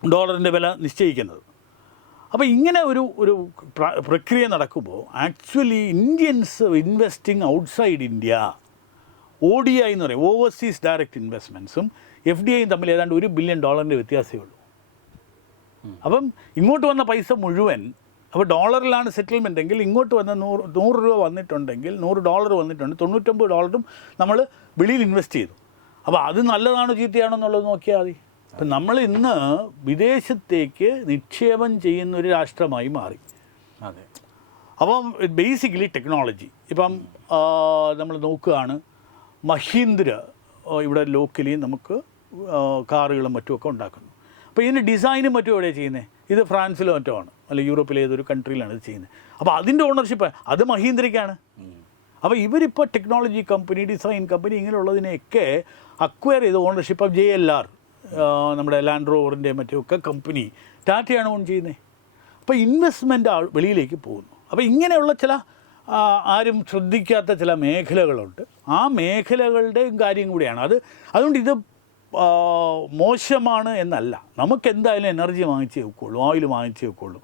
ഡോളറിൻ്റെ വില നിശ്ചയിക്കുന്നത്. അപ്പോൾ ഇങ്ങനെ ഒരു പ്രക്രിയ നടക്കുമ്പോൾ actually Indians investing outside India, ODI എന്ന് പറയും, ഓവർസീസ് ഡയറക്റ്റ് ഇൻവെസ്റ്റ്മെൻറ്റ്സും FDIയും തമ്മിൽ ഏതാണ്ട് $1 ബില്യൺ വ്യത്യാസമേ ഉള്ളൂ. അപ്പം ഇങ്ങോട്ട് വന്ന പൈസ മുഴുവൻ, അപ്പോൾ ഡോളറിലാണ് സെറ്റിൽമെൻ്റ് എങ്കിൽ ഇങ്ങോട്ട് വന്ന 100 രൂപ വന്നിട്ടുണ്ടെങ്കിൽ $100 വന്നിട്ടുണ്ട്, $99 നമ്മൾ വെളിയിൽ ഇൻവെസ്റ്റ് ചെയ്തു. അപ്പോൾ അത് നല്ലതാണോ ചീത്തയാണോ എന്നുള്ളത് നോക്കിയാൽ മതി. അപ്പം നമ്മൾ ഇന്ന് വിദേശത്തേക്ക് നിക്ഷേപം ചെയ്യുന്ന ഒരു രാഷ്ട്രമായി മാറി. അതെ. അപ്പം ബേസിക്കലി ടെക്നോളജി ഇപ്പം നമ്മൾ നോക്കുകയാണ്, മഹീന്ദ്ര ഇവിടെ ലോക്കലി നമുക്ക് കാറുകളും മറ്റുമൊക്കെ ഉണ്ടാക്കുന്നു. അപ്പോൾ ഇതിന് ഡിസൈനും മറ്റും എവിടെയാണ് ചെയ്യുന്നത്? ഇത് ഫ്രാൻസിലോ മറ്റോ ആണ്, അല്ലെങ്കിൽ യൂറോപ്പിലെ ഏതൊരു കൺട്രിയിലാണ് ഇത് ചെയ്യുന്നത്. അപ്പോൾ അതിൻ്റെ ഓണർഷിപ്പ് അത് മഹീന്ദ്രയ്ക്കാണ്. അപ്പോൾ ഇവരിപ്പോൾ ടെക്നോളജി കമ്പനി, ഡിസൈൻ കമ്പനി ഇങ്ങനെയുള്ളതിനെയൊക്കെ അക്വയർ ചെയ്ത് ഓണർഷിപ്പ് ഓഫ് JLR, നമ്മുടെ ലാൻഡ് റോവറിൻ്റെ മറ്റുമൊക്കെ കമ്പനി ടാറ്റയാണ് ഓൺ ചെയ്യുന്നത്. അപ്പോൾ ഇൻവെസ്റ്റ്മെൻറ്റ് വെളിയിലേക്ക് പോകുന്നു. അപ്പോൾ ഇങ്ങനെയുള്ള ചില ആരും ശ്രദ്ധിക്കാത്ത ചില മേഖലകളുണ്ട്. ആ മേഖലകളുടെയും കാര്യം കൂടിയാണ് അതുകൊണ്ട് ഇത് മോശമാണ് എന്നല്ല. നമുക്ക് എന്തായാലും എനർജി വാങ്ങിച്ചേ വെക്കുള്ളൂ, ഓയിൽ വാങ്ങിച്ചേ വെക്കുള്ളൂ.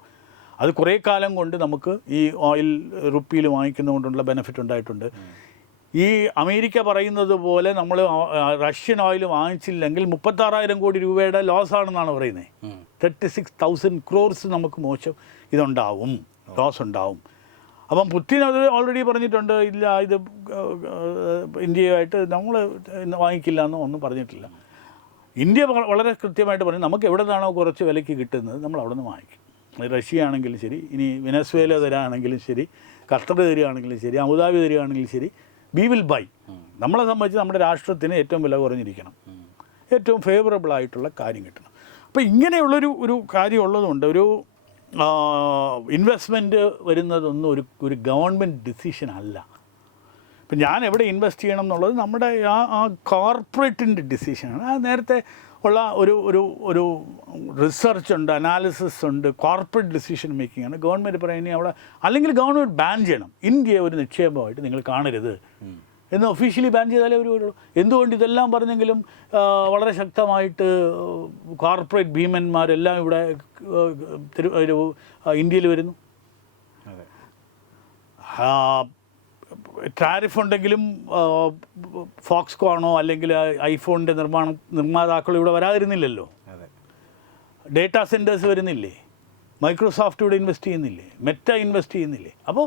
അത് കുറേ കാലം കൊണ്ട് നമുക്ക് ഈ ഓയിൽ റുപ്പിയിൽ വാങ്ങിക്കുന്നതുകൊണ്ടുള്ള ബെനിഫിറ്റ് ഉണ്ടായിട്ടുണ്ട്. ഈ അമേരിക്ക പറയുന്നത് പോലെ നമ്മൾ റഷ്യൻ ഓയിൽ വാങ്ങിച്ചില്ലെങ്കിൽ 36,000 കോടി രൂപയുടെ ലോസ് ആണെന്നാണ് പറയുന്നത്. 36,000 crores നമുക്ക് മോശം ഇതുണ്ടാവും, ലോസ് ഉണ്ടാവും. അപ്പം പുത്തിൻ അത് ഓൾറെഡി പറഞ്ഞിട്ടുണ്ട്, ഇല്ല ഇത് ഇന്ത്യയുമായിട്ട് നമ്മൾ വാങ്ങിക്കില്ല എന്നോ ഒന്നും പറഞ്ഞിട്ടില്ല. ഇന്ത്യ വളരെ കൃത്യമായിട്ട് പറഞ്ഞു, നമുക്ക് എവിടെ നിന്നാണോ കുറച്ച് വിലയ്ക്ക് കിട്ടുന്നത് നമ്മൾ അവിടെ നിന്ന് വാങ്ങിക്കും. റഷ്യ ആണെങ്കിലും ശരി, ഇനി വെനസ്വേല തരാണെങ്കിലും ശരി, ഖത്തർ തരികയാണെങ്കിലും ശരി, അബുദാബി തരികയാണെങ്കിലും ശരി, വി വിൽ ബൈ. നമ്മളെ സംബന്ധിച്ച് നമ്മുടെ രാഷ്ട്രത്തിന് ഏറ്റവും വില കുറഞ്ഞിരിക്കണം, ഏറ്റവും ഫേവറബിൾ ആയിട്ടുള്ള കാര്യം കിട്ടണം. അപ്പോൾ ഇങ്ങനെയുള്ളൊരു കാര്യം ഉള്ളതുകൊണ്ട് ഒരു ഇൻവെസ്റ്റ്മെൻറ്റ് വരുന്നതൊന്നും ഒരു ഗവൺമെൻറ് ഡിസിഷൻ അല്ല. ഇപ്പം ഞാൻ എവിടെ ഇൻവെസ്റ്റ് ചെയ്യണം എന്നുള്ളത് നമ്മുടെ ആ കോർപ്പറേറ്റിൻ്റെ ഡിസിഷനാണ്. അത് നേരത്തെ ഉള്ള ഒരു റിസർച്ച് ഉണ്ട്, അനാലിസിസ് ഉണ്ട്, കോർപ്പറേറ്റ് ഡിസിഷൻ മേക്കിംഗ് ആണ്. ഗവൺമെൻറ് പറയാൻ ഇനി അവിടെ അല്ലെങ്കിൽ ഗവൺമെൻറ് ബാൻ ചെയ്യണം, ഇന്ത്യയെ ഒരു നിക്ഷേപമായിട്ട് നിങ്ങൾ കാണരുത് എന്ന് ഒഫീഷ്യലി ബാൻ ചെയ്താലേ ഒരു. എന്തുകൊണ്ട് ഇതെല്ലാം പറഞ്ഞെങ്കിലും വളരെ ശക്തമായിട്ട് കോർപ്പറേറ്റ് ഭീമന്മാരെല്ലാം ഇവിടെ ഇന്ത്യയിൽ വരുന്നു. ടാരിഫ് ഉണ്ടെങ്കിലും ഫോക്സ്കോണോ അല്ലെങ്കിൽ ഐഫോണിൻ്റെ നിർമ്മാതാക്കളോ ഇവിടെ വരാതിരുന്നില്ലല്ലോ. ഡേറ്റാ സെൻറ്റേഴ്സ് വരുന്നില്ലേ, മൈക്രോസോഫ്റ്റ് ഇവിടെ ഇൻവെസ്റ്റ് ചെയ്യുന്നില്ലേ, മെറ്റ ഇൻവെസ്റ്റ് ചെയ്യുന്നില്ലേ. അപ്പോൾ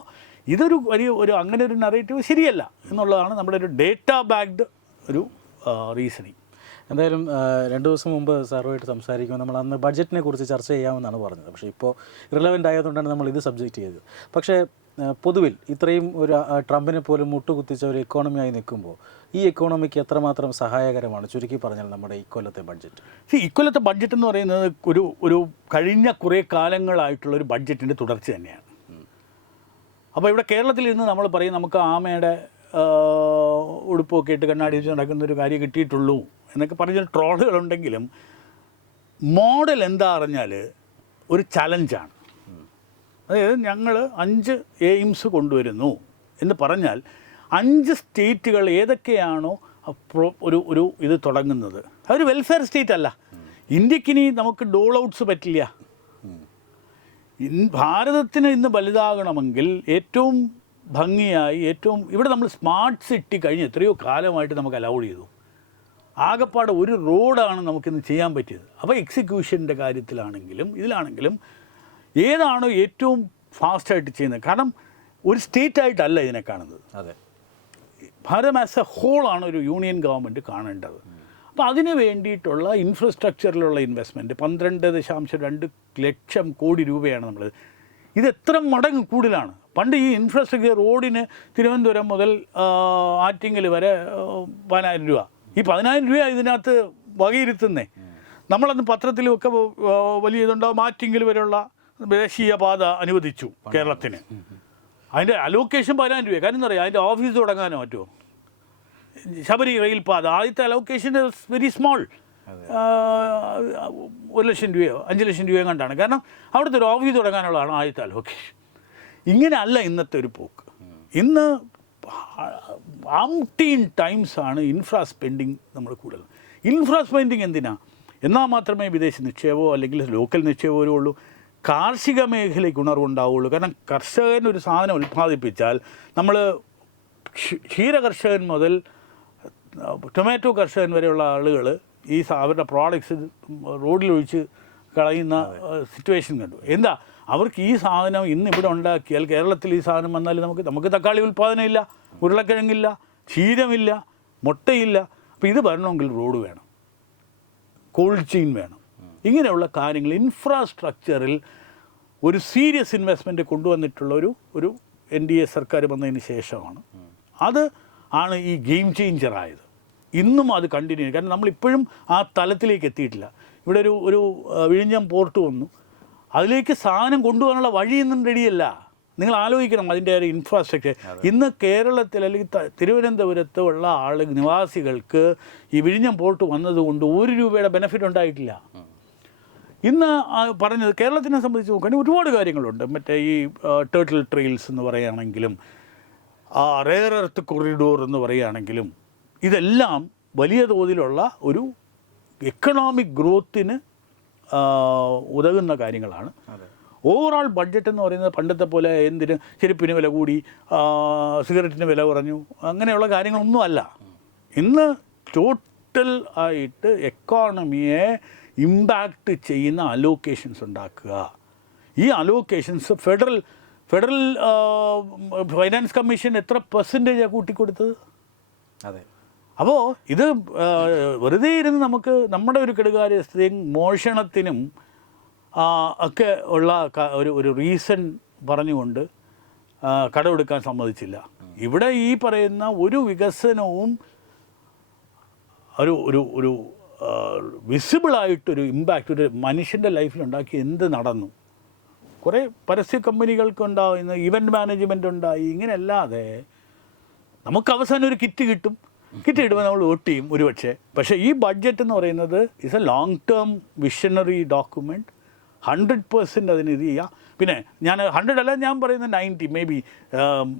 ഇതൊരു വലിയ അങ്ങനെ ഒരു നറേറ്റീവ് ശരിയല്ല എന്നുള്ളതാണ് നമ്മുടെ ഒരു ഡേറ്റാ ബാക്ക്ഡ് ഒരു റീസണിങ്. എന്തായാലും 2 ദിവസം മുമ്പ് സാറുമായിട്ട് സംസാരിക്കുമ്പോൾ നമ്മൾ അന്ന് ബഡ്ജറ്റിനെ കുറിച്ച് ചർച്ച ചെയ്യാമെന്നാണ് പറഞ്ഞത്. പക്ഷേ ഇപ്പോൾ റിലവൻ്റ് ആയതുകൊണ്ടാണ് നമ്മൾ ഇത് സബ്ജക്റ്റ് ചെയ്തത്. പക്ഷേ പൊതുവിൽ ഇത്രയും ഒരു ട്രംപിനെ പോലും മുട്ടുകുത്തിച്ച ഒരു എക്കോണമിയായി നിൽക്കുമ്പോൾ ഈ എക്കോണമിക്ക് എത്രമാത്രം സഹായകരമാണ് ചുരുക്കി പറഞ്ഞാൽ നമ്മുടെ ഇക്കൊല്ലത്തെ ബഡ്ജറ്റ്? ഇക്കൊല്ലത്തെ ബഡ്ജറ്റ് എന്ന് പറയുന്നത് ഒരു കഴിഞ്ഞ കുറേ കാലങ്ങളായിട്ടുള്ളൊരു ബഡ്ജറ്റിൻ്റെ തുടർച്ച തന്നെയാണ്. അപ്പോൾ ഇവിടെ കേരളത്തിൽ ഇരുന്ന് നമ്മൾ പറയും നമുക്ക് ആമയുടെ ഉടുപ്പൊക്കെ ഇട്ട് കണ്ണാടി വെച്ച് നടക്കുന്ന ഒരു കാര്യം കിട്ടിയിട്ടുള്ളൂ എന്നൊക്കെ പറഞ്ഞ ട്രോളുകളുണ്ടെങ്കിലും മോഡൽ എന്താ പറഞ്ഞാൽ ഒരു ചലഞ്ചാണ്. അതായത് ഞങ്ങൾ 5 എയിംസ് കൊണ്ടുവരുന്നു എന്ന് പറഞ്ഞാൽ 5 സ്റ്റേറ്റുകൾ ഏതൊക്കെയാണോ ഒരു ഇത് തുടങ്ങുന്നത് അതൊരു വെൽഫെയർ സ്റ്റേറ്റ് അല്ല. ഇന്ത്യക്കിനി നമുക്ക് ഡോൾ ഔട്ട്സ് പറ്റില്ല. ഭാരതത്തിന് ഇന്ന് വലുതാകണമെങ്കിൽ ഏറ്റവും ഭംഗിയായി ഇവിടെ നമ്മൾ സ്മാർട്ട് സിറ്റി കഴിഞ്ഞ് എത്രയോ കാലമായിട്ട് നമുക്ക് അലൗ ചെയ്തു. ആകെപ്പാടെ ഒരു റോഡാണ് നമുക്കിന്ന് ചെയ്യാൻ പറ്റിയത്. അപ്പോൾ എക്സിക്യൂഷൻ്റെ കാര്യത്തിലാണെങ്കിലും ഇതിലാണെങ്കിലും ഏതാണോ ഏറ്റവും ഫാസ്റ്റായിട്ട് ചെയ്യുന്നത്? കാരണം ഒരു സ്റ്റേറ്റായിട്ടല്ല ഇതിനെ കാണുന്നത്. അതെ, ഭാരതം ആസ് എ ഹോളാണ് ഒരു യൂണിയൻ ഗവൺമെൻറ് കാണേണ്ടത്. അപ്പോൾ അതിന് വേണ്ടിയിട്ടുള്ള ഇൻഫ്രാസ്ട്രക്ചറിലുള്ള ഇൻവെസ്റ്റ്മെൻറ്റ് 12.2 ലക്ഷം കോടി രൂപയാണ് നമ്മൾ. ഇത് എത്ര മടങ്ങ് കൂടുതലാണ്. പണ്ട് ഈ ഇൻഫ്രാസ്ട്രക്ചർ റോഡിന് തിരുവനന്തപുരം മുതൽ ആറ്റിങ്ങൽ വരെ 10,000 രൂപ. ഈ 10,000 രൂപ ഇതിനകത്ത് വകയിരുത്തുന്നേ. നമ്മളന്ന് പത്രത്തിലുമൊക്കെ വലിയ ഇതുണ്ടാവും. ആറ്റിങ്ങൽ വരെയുള്ള ദേശീയപാത അനുവദിച്ചു കേരളത്തിന്. അതിൻ്റെ അലോക്കേഷൻ 10,000 രൂപ. കാര്യം എന്താ പറയുക, അതിൻ്റെ ഓഫീസ് തുടങ്ങാനോ മറ്റോ. ശബരി റെയിൽപാത ആദ്യത്തെ അലോക്കേഷൻ വെരി സ്മോൾ, 1 ലക്ഷം രൂപയോ 5 ലക്ഷം രൂപയോ കണ്ടാണ്. കാരണം അവിടുത്തെ ഒരു ഓഫീസ് തുടങ്ങാനുള്ളതാണ് ആദ്യത്തെ അലോക്കേഷൻ. ഇങ്ങനെ അല്ല ഇന്നത്തെ ഒരു പോക്ക്. ഇന്ന് ആംടീൻ ടൈംസാണ് ഇൻഫ്രാ സ്പെൻഡിങ് നമ്മൾ കൂടുതൽ. ഇൻഫ്രാ സ്പെൻഡിങ് എന്തിനാ? എന്നാൽ മാത്രമേ വിദേശ നിക്ഷേപമോ അല്ലെങ്കിൽ ലോക്കൽ നിക്ഷേപമോ ഉള്ളൂ. കാർഷിക മേഖലയ്ക്ക് ഉണർവുണ്ടാവുള്ളൂ. കാരണം കർഷകൻ ഒരു സാധനം ഉൽപ്പാദിപ്പിച്ചാൽ നമ്മൾ ക്ഷീര കർഷകൻ മുതൽ ടൊമാറ്റോ കർഷകൻ വരെയുള്ള ആളുകൾ ഈ അവരുടെ പ്രോഡക്ട്സ് റോഡിലൊഴിച്ച് കളയുന്ന സിറ്റുവേഷൻ കണ്ടു. എന്താ അവർക്ക് ഈ സാധനം ഇന്ന് ഇവിടെ ഉണ്ടാക്കിയാൽ കേരളത്തിൽ ഈ സാധനം വന്നാൽ നമുക്ക് തക്കാളി ഉൽപ്പാദനമില്ല, ഉരുളക്കിഴങ്ങില്ല, ക്ഷീരമില്ല, മുട്ടയില്ല. അപ്പോൾ ഇത് വരണമെങ്കിൽ റോഡ് വേണം, കോൾഡ് ചെയിൻ വേണം. ഇങ്ങനെയുള്ള കാര്യങ്ങൾ ഇൻഫ്രാസ്ട്രക്ചറിൽ ഒരു സീരിയസ് ഇൻവെസ്റ്റ്മെൻറ്റ് കൊണ്ടുവന്നിട്ടുള്ള ഒരു NDA സർക്കാർ വന്നതിന് ശേഷമാണ്. അത് ആണ് ഈ ഗെയിം ചേഞ്ചറായത്. ഇന്നും അത് കണ്ടിന്യൂ ചെയ്യും. കാരണം നമ്മളിപ്പോഴും ആ തലത്തിലേക്ക് എത്തിയിട്ടില്ല. ഇവിടെ ഒരു വിഴിഞ്ഞം പോർട്ട് വന്നു, അതിലേക്ക് സാധനം കൊണ്ടുപോകാനുള്ള വഴിയൊന്നും റെഡിയല്ല. നിങ്ങൾ ആലോചിക്കണം അതിൻ്റെ ഒരു ഇൻഫ്രാസ്ട്രക്ചർ. ഇന്ന് കേരളത്തിൽ അല്ലെങ്കിൽ തിരുവനന്തപുരത്ത് ഉള്ള നിവാസികൾക്ക് ഈ വിഴിഞ്ഞം പോർട്ട് വന്നതുകൊണ്ട് 1 രൂപയുടെ ബെനിഫിറ്റ് ഉണ്ടായിട്ടില്ല. ഇന്ന് പറഞ്ഞത് കേരളത്തിനെ സംബന്ധിച്ച് നോക്കുകയാണെങ്കിൽ ഒരുപാട് കാര്യങ്ങളുണ്ട്. മറ്റേ ഈ ടേർട്ടിൽ ട്രെയിൽസ് എന്ന് പറയുകയാണെങ്കിലും റെയർ എർത്ത് കൊറിഡോർ എന്ന് പറയുകയാണെങ്കിലും ഇതെല്ലാം വലിയ തോതിലുള്ള ഒരു എക്കണോമിക് ഗ്രോത്തിന് ഉതകുന്ന കാര്യങ്ങളാണ്. ഓവറോൾ ബഡ്ജറ്റ് എന്ന് പറയുന്നത് പണ്ടത്തെ പോലെ എന്തിന് ചെരുപ്പിന് വില കൂടി, സിഗരറ്റിന് വില കുറഞ്ഞു, അങ്ങനെയുള്ള കാര്യങ്ങളൊന്നും അല്ല. ഇന്ന് ടോട്ടൽ ആയിട്ട് എക്കോണമിയെ ഇമ്പാക്റ്റ് ചെയ്യുന്ന അലോക്കേഷൻസ് ഉണ്ടാക്കുക. ഈ അലോക്കേഷൻസ് ഫെഡറൽ ഫൈനാൻസ് കമ്മീഷൻ എത്ര % കൂട്ടിക്കൊടുത്തത്? അതെ. അപ്പോൾ ഇത് വെറുതെ ഇരുന്ന് നമുക്ക് നമ്മുടെ ഒരു കെടുകാര്യസ്ഥയും മോഷണത്തിനും ഒക്കെ ഉള്ള ഒരു റീസൺ പറഞ്ഞുകൊണ്ട് കടമെടുക്കാൻ സമ്മതിച്ചില്ല. ഇവിടെ ഈ പറയുന്ന ഒരു വികസനവും ഒരു വിസിബിളായിട്ടൊരു ഇമ്പാക്റ്റ് ഒരു മനുഷ്യൻ്റെ ലൈഫിലുണ്ടാക്കി എന്ത് നടന്നു? കുറേ പരസ്യ കമ്പനികൾക്കുണ്ടാവുന്ന ഇവൻറ്റ് മാനേജ്മെൻ്റ് ഉണ്ടായി. ഇങ്ങനെയല്ലാതെ നമുക്ക് അവസാനം ഒരു കിറ്റ് കിട്ടും, കിറ്റ് കിട്ടുമ്പോൾ നമ്മൾ വോട്ട് ചെയ്യും ഒരുപക്ഷെ. പക്ഷേ ഈ ബഡ്ജറ്റ് എന്ന് പറയുന്നത് is A long term visionary document. 100% അതിന് ഇത് ചെയ്യുക. പിന്നെ ഞാൻ 100 അല്ല, ഞാൻ പറയുന്നത് 90, മേ ബി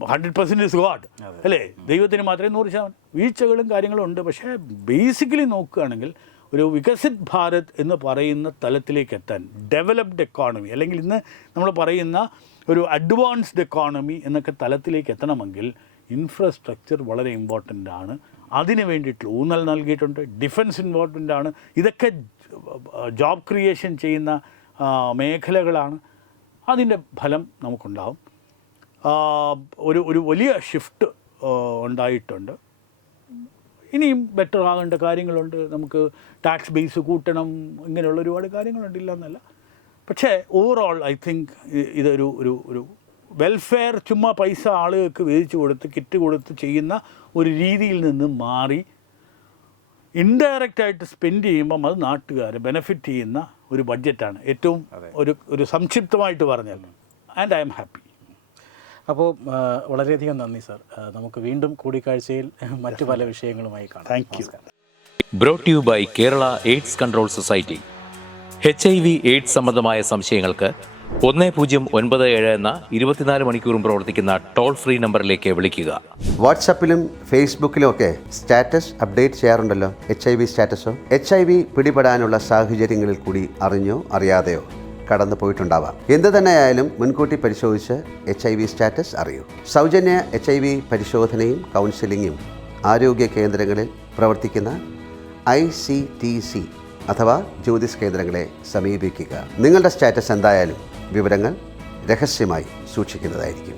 100% ഇസ് ഗോഡ് അല്ലേ? ദൈവത്തിന് മാത്രമേ 100% വീഴ്ചകളും കാര്യങ്ങളും ഉണ്ട്. പക്ഷേ ബേസിക്കലി നോക്കുകയാണെങ്കിൽ ഒരു വികസിത് ഭാരത് എന്ന് പറയുന്ന തലത്തിലേക്ക് എത്താൻ, ഡെവലപ്ഡ് എക്കോണമി അല്ലെങ്കിൽ ഇന്ന് നമ്മൾ പറയുന്ന ഒരു അഡ്വാൻസ്ഡ് എക്കോണമി എന്നൊക്കെ തലത്തിലേക്ക് എത്തണമെങ്കിൽ ഇൻഫ്രാസ്ട്രക്ചർ വളരെ ഇമ്പോർട്ടൻ്റ് ആണ്. അതിന് വേണ്ടിയിട്ടുള്ള ഊന്നൽ നൽകിയിട്ടുണ്ട്. ഡിഫൻസ് ഇമ്പോർട്ടൻ്റ് ആണ്. ഇതൊക്കെ ജോബ് ക്രിയേഷൻ ചെയ്യുന്ന മേഖലകളാണ്. അതിൻ്റെ ഫലം നമുക്കുണ്ടാവും. ഒരു വലിയ ഷിഫ്റ്റ് ഉണ്ടായിട്ടുണ്ട്. ഇനിയും ബെറ്റർ ആകേണ്ട കാര്യങ്ങളുണ്ട്. നമുക്ക് ടാക്സ് ബേസ് കൂട്ടണം, ഇങ്ങനെയുള്ള ഒരുപാട് കാര്യങ്ങളുണ്ട്, ഇല്ല എന്നല്ല. പക്ഷേ ഓവറോൾ ഐ തിങ്ക് ഇതൊരു വെൽഫെയർ ചുമ്മാ പൈസ ആളുകൾക്ക് വീതിച്ചു കൊടുത്ത് കിറ്റ് കൊടുത്ത് ചെയ്യുന്ന ഒരു രീതിയിൽ നിന്ന് മാറി ഇൻഡയറക്റ്റായിട്ട് സ്പെൻഡ് ചെയ്യുമ്പം അത് നാട്ടുകാരെ ബെനഫിറ്റ് ചെയ്യുന്ന ഒരു ബഡ്ജറ്റാണ് ഏറ്റവും ഒരു സംക്ഷിപ്തമായിട്ട് പറഞ്ഞാൽ. And I am happy. അപ്പോൾ വളരെയധികം നന്ദി സാർ. നമുക്ക് വീണ്ടും കൂടിക്കാഴ്ചയിൽ മറ്റു പല വിഷയങ്ങളുമായി കാണാം. Thank you. Brought you by Kerala AIDS control society. HIV AIDS സംബന്ധമായ സംശയങ്ങൾക്ക് 1097 എന്ന 24 മണിക്കൂറും പ്രവർത്തിക്കുന്ന ടോൾ ഫ്രീ നമ്പറിലേക്ക് വിളിക്കുക. വാട്സാപ്പിലും ഫേസ്ബുക്കിലും ഒക്കെ സ്റ്റാറ്റസ് അപ്ഡേറ്റ് ചെയ്യാറുണ്ടല്ലോ, HIV സ്റ്റാറ്റസോ. HIV പിടിപെടാനുള്ള സാഹചര്യങ്ങളിൽ കൂടി അറിഞ്ഞോ അറിയാതെയോ കടന്നു പോയിട്ടുണ്ടാവാം. എന്ത് തന്നെയായാലും മുൻകൂട്ടി പരിശോധിച്ച് HIV സ്റ്റാറ്റസ് അറിയൂ. സൗജന്യ HIV പരിശോധനയും കൗൺസിലിങ്ങും ആരോഗ്യ കേന്ദ്രങ്ങളിൽ പ്രവർത്തിക്കുന്ന ICTC അഥവാ ജ്യോതിസ് കേന്ദ്രങ്ങളെ സമീപിക്കുക. നിങ്ങളുടെ സ്റ്റാറ്റസ് എന്തായാലും വിവരങ്ങൾ രഹസ്യമായി സൂക്ഷിക്കുന്നതായിരിക്കും.